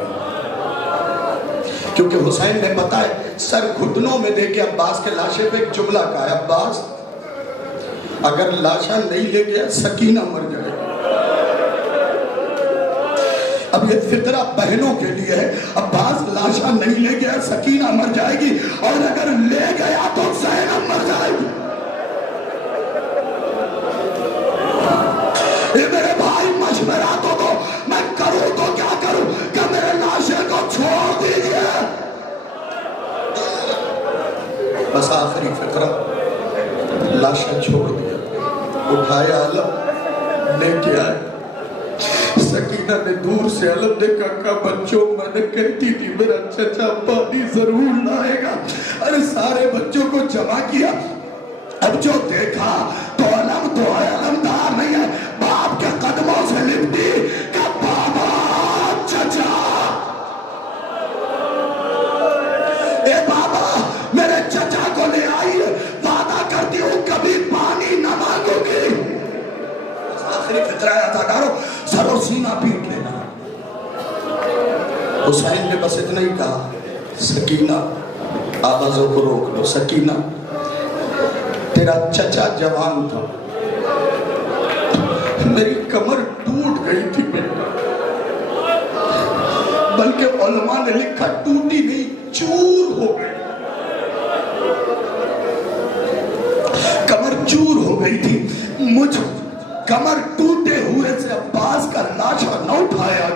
کیونکہ حسین نے پتا ہے سر گھٹنوں میں دے کے عباس کے لاشے پہ ایک جملہ کہا ہے، عباس اگر لاشا نہیں لے گیا سکینہ مر جائے۔ اب یہ فقرہ بہنوں کے لیے ہے، عباس لاشا نہیں لے گیا سکینہ مر جائے گی، اور اگر لے گیا تو زینب مر جائے گی۔ اے میرے بھائی مشورہ تو دو، میں کروں تو کیا کروں کہ میرے لاشے کو چھوڑ دیجئے۔ بس آخری فقرہ، لاشا چھوڑ دیا، اٹھایا علم لے کے آئے۔ سکینہ نے دور سے علم دیکھا، کہا بچوں میں نے کہتی تھی میرا چچا پانی ضرور لائے گا۔ ارے سارے بچوں کو جمع کیا، اب جو دیکھا تو علم تو ہے، علمدار نہیں ہے، باپ کے قدموں سے لپٹی کہ بابا چچا، اے بابا میرے چچا کو لے آئیے، وعدہ کرتی ہوں کبھی پانی نہ مانگو گی۔ آخری فطرہ آیا تھا، ڈارو سر اور سینہ پیٹ لینا۔ حسین نے بس اتنا ہی کہا، سکینہ آوازوں کو روک لو، سکینہ تیرا چچا جوان تھا، میری کمر ٹوٹ گئی تھی بیٹا، بلکہ علماء نے لکھا ٹوٹی نہیں چور ہو گئی، کمر چور ہو گئی تھی۔ مجھ کمر ٹوٹے ہوئے سے عباس کا لاشا نہ اٹھایا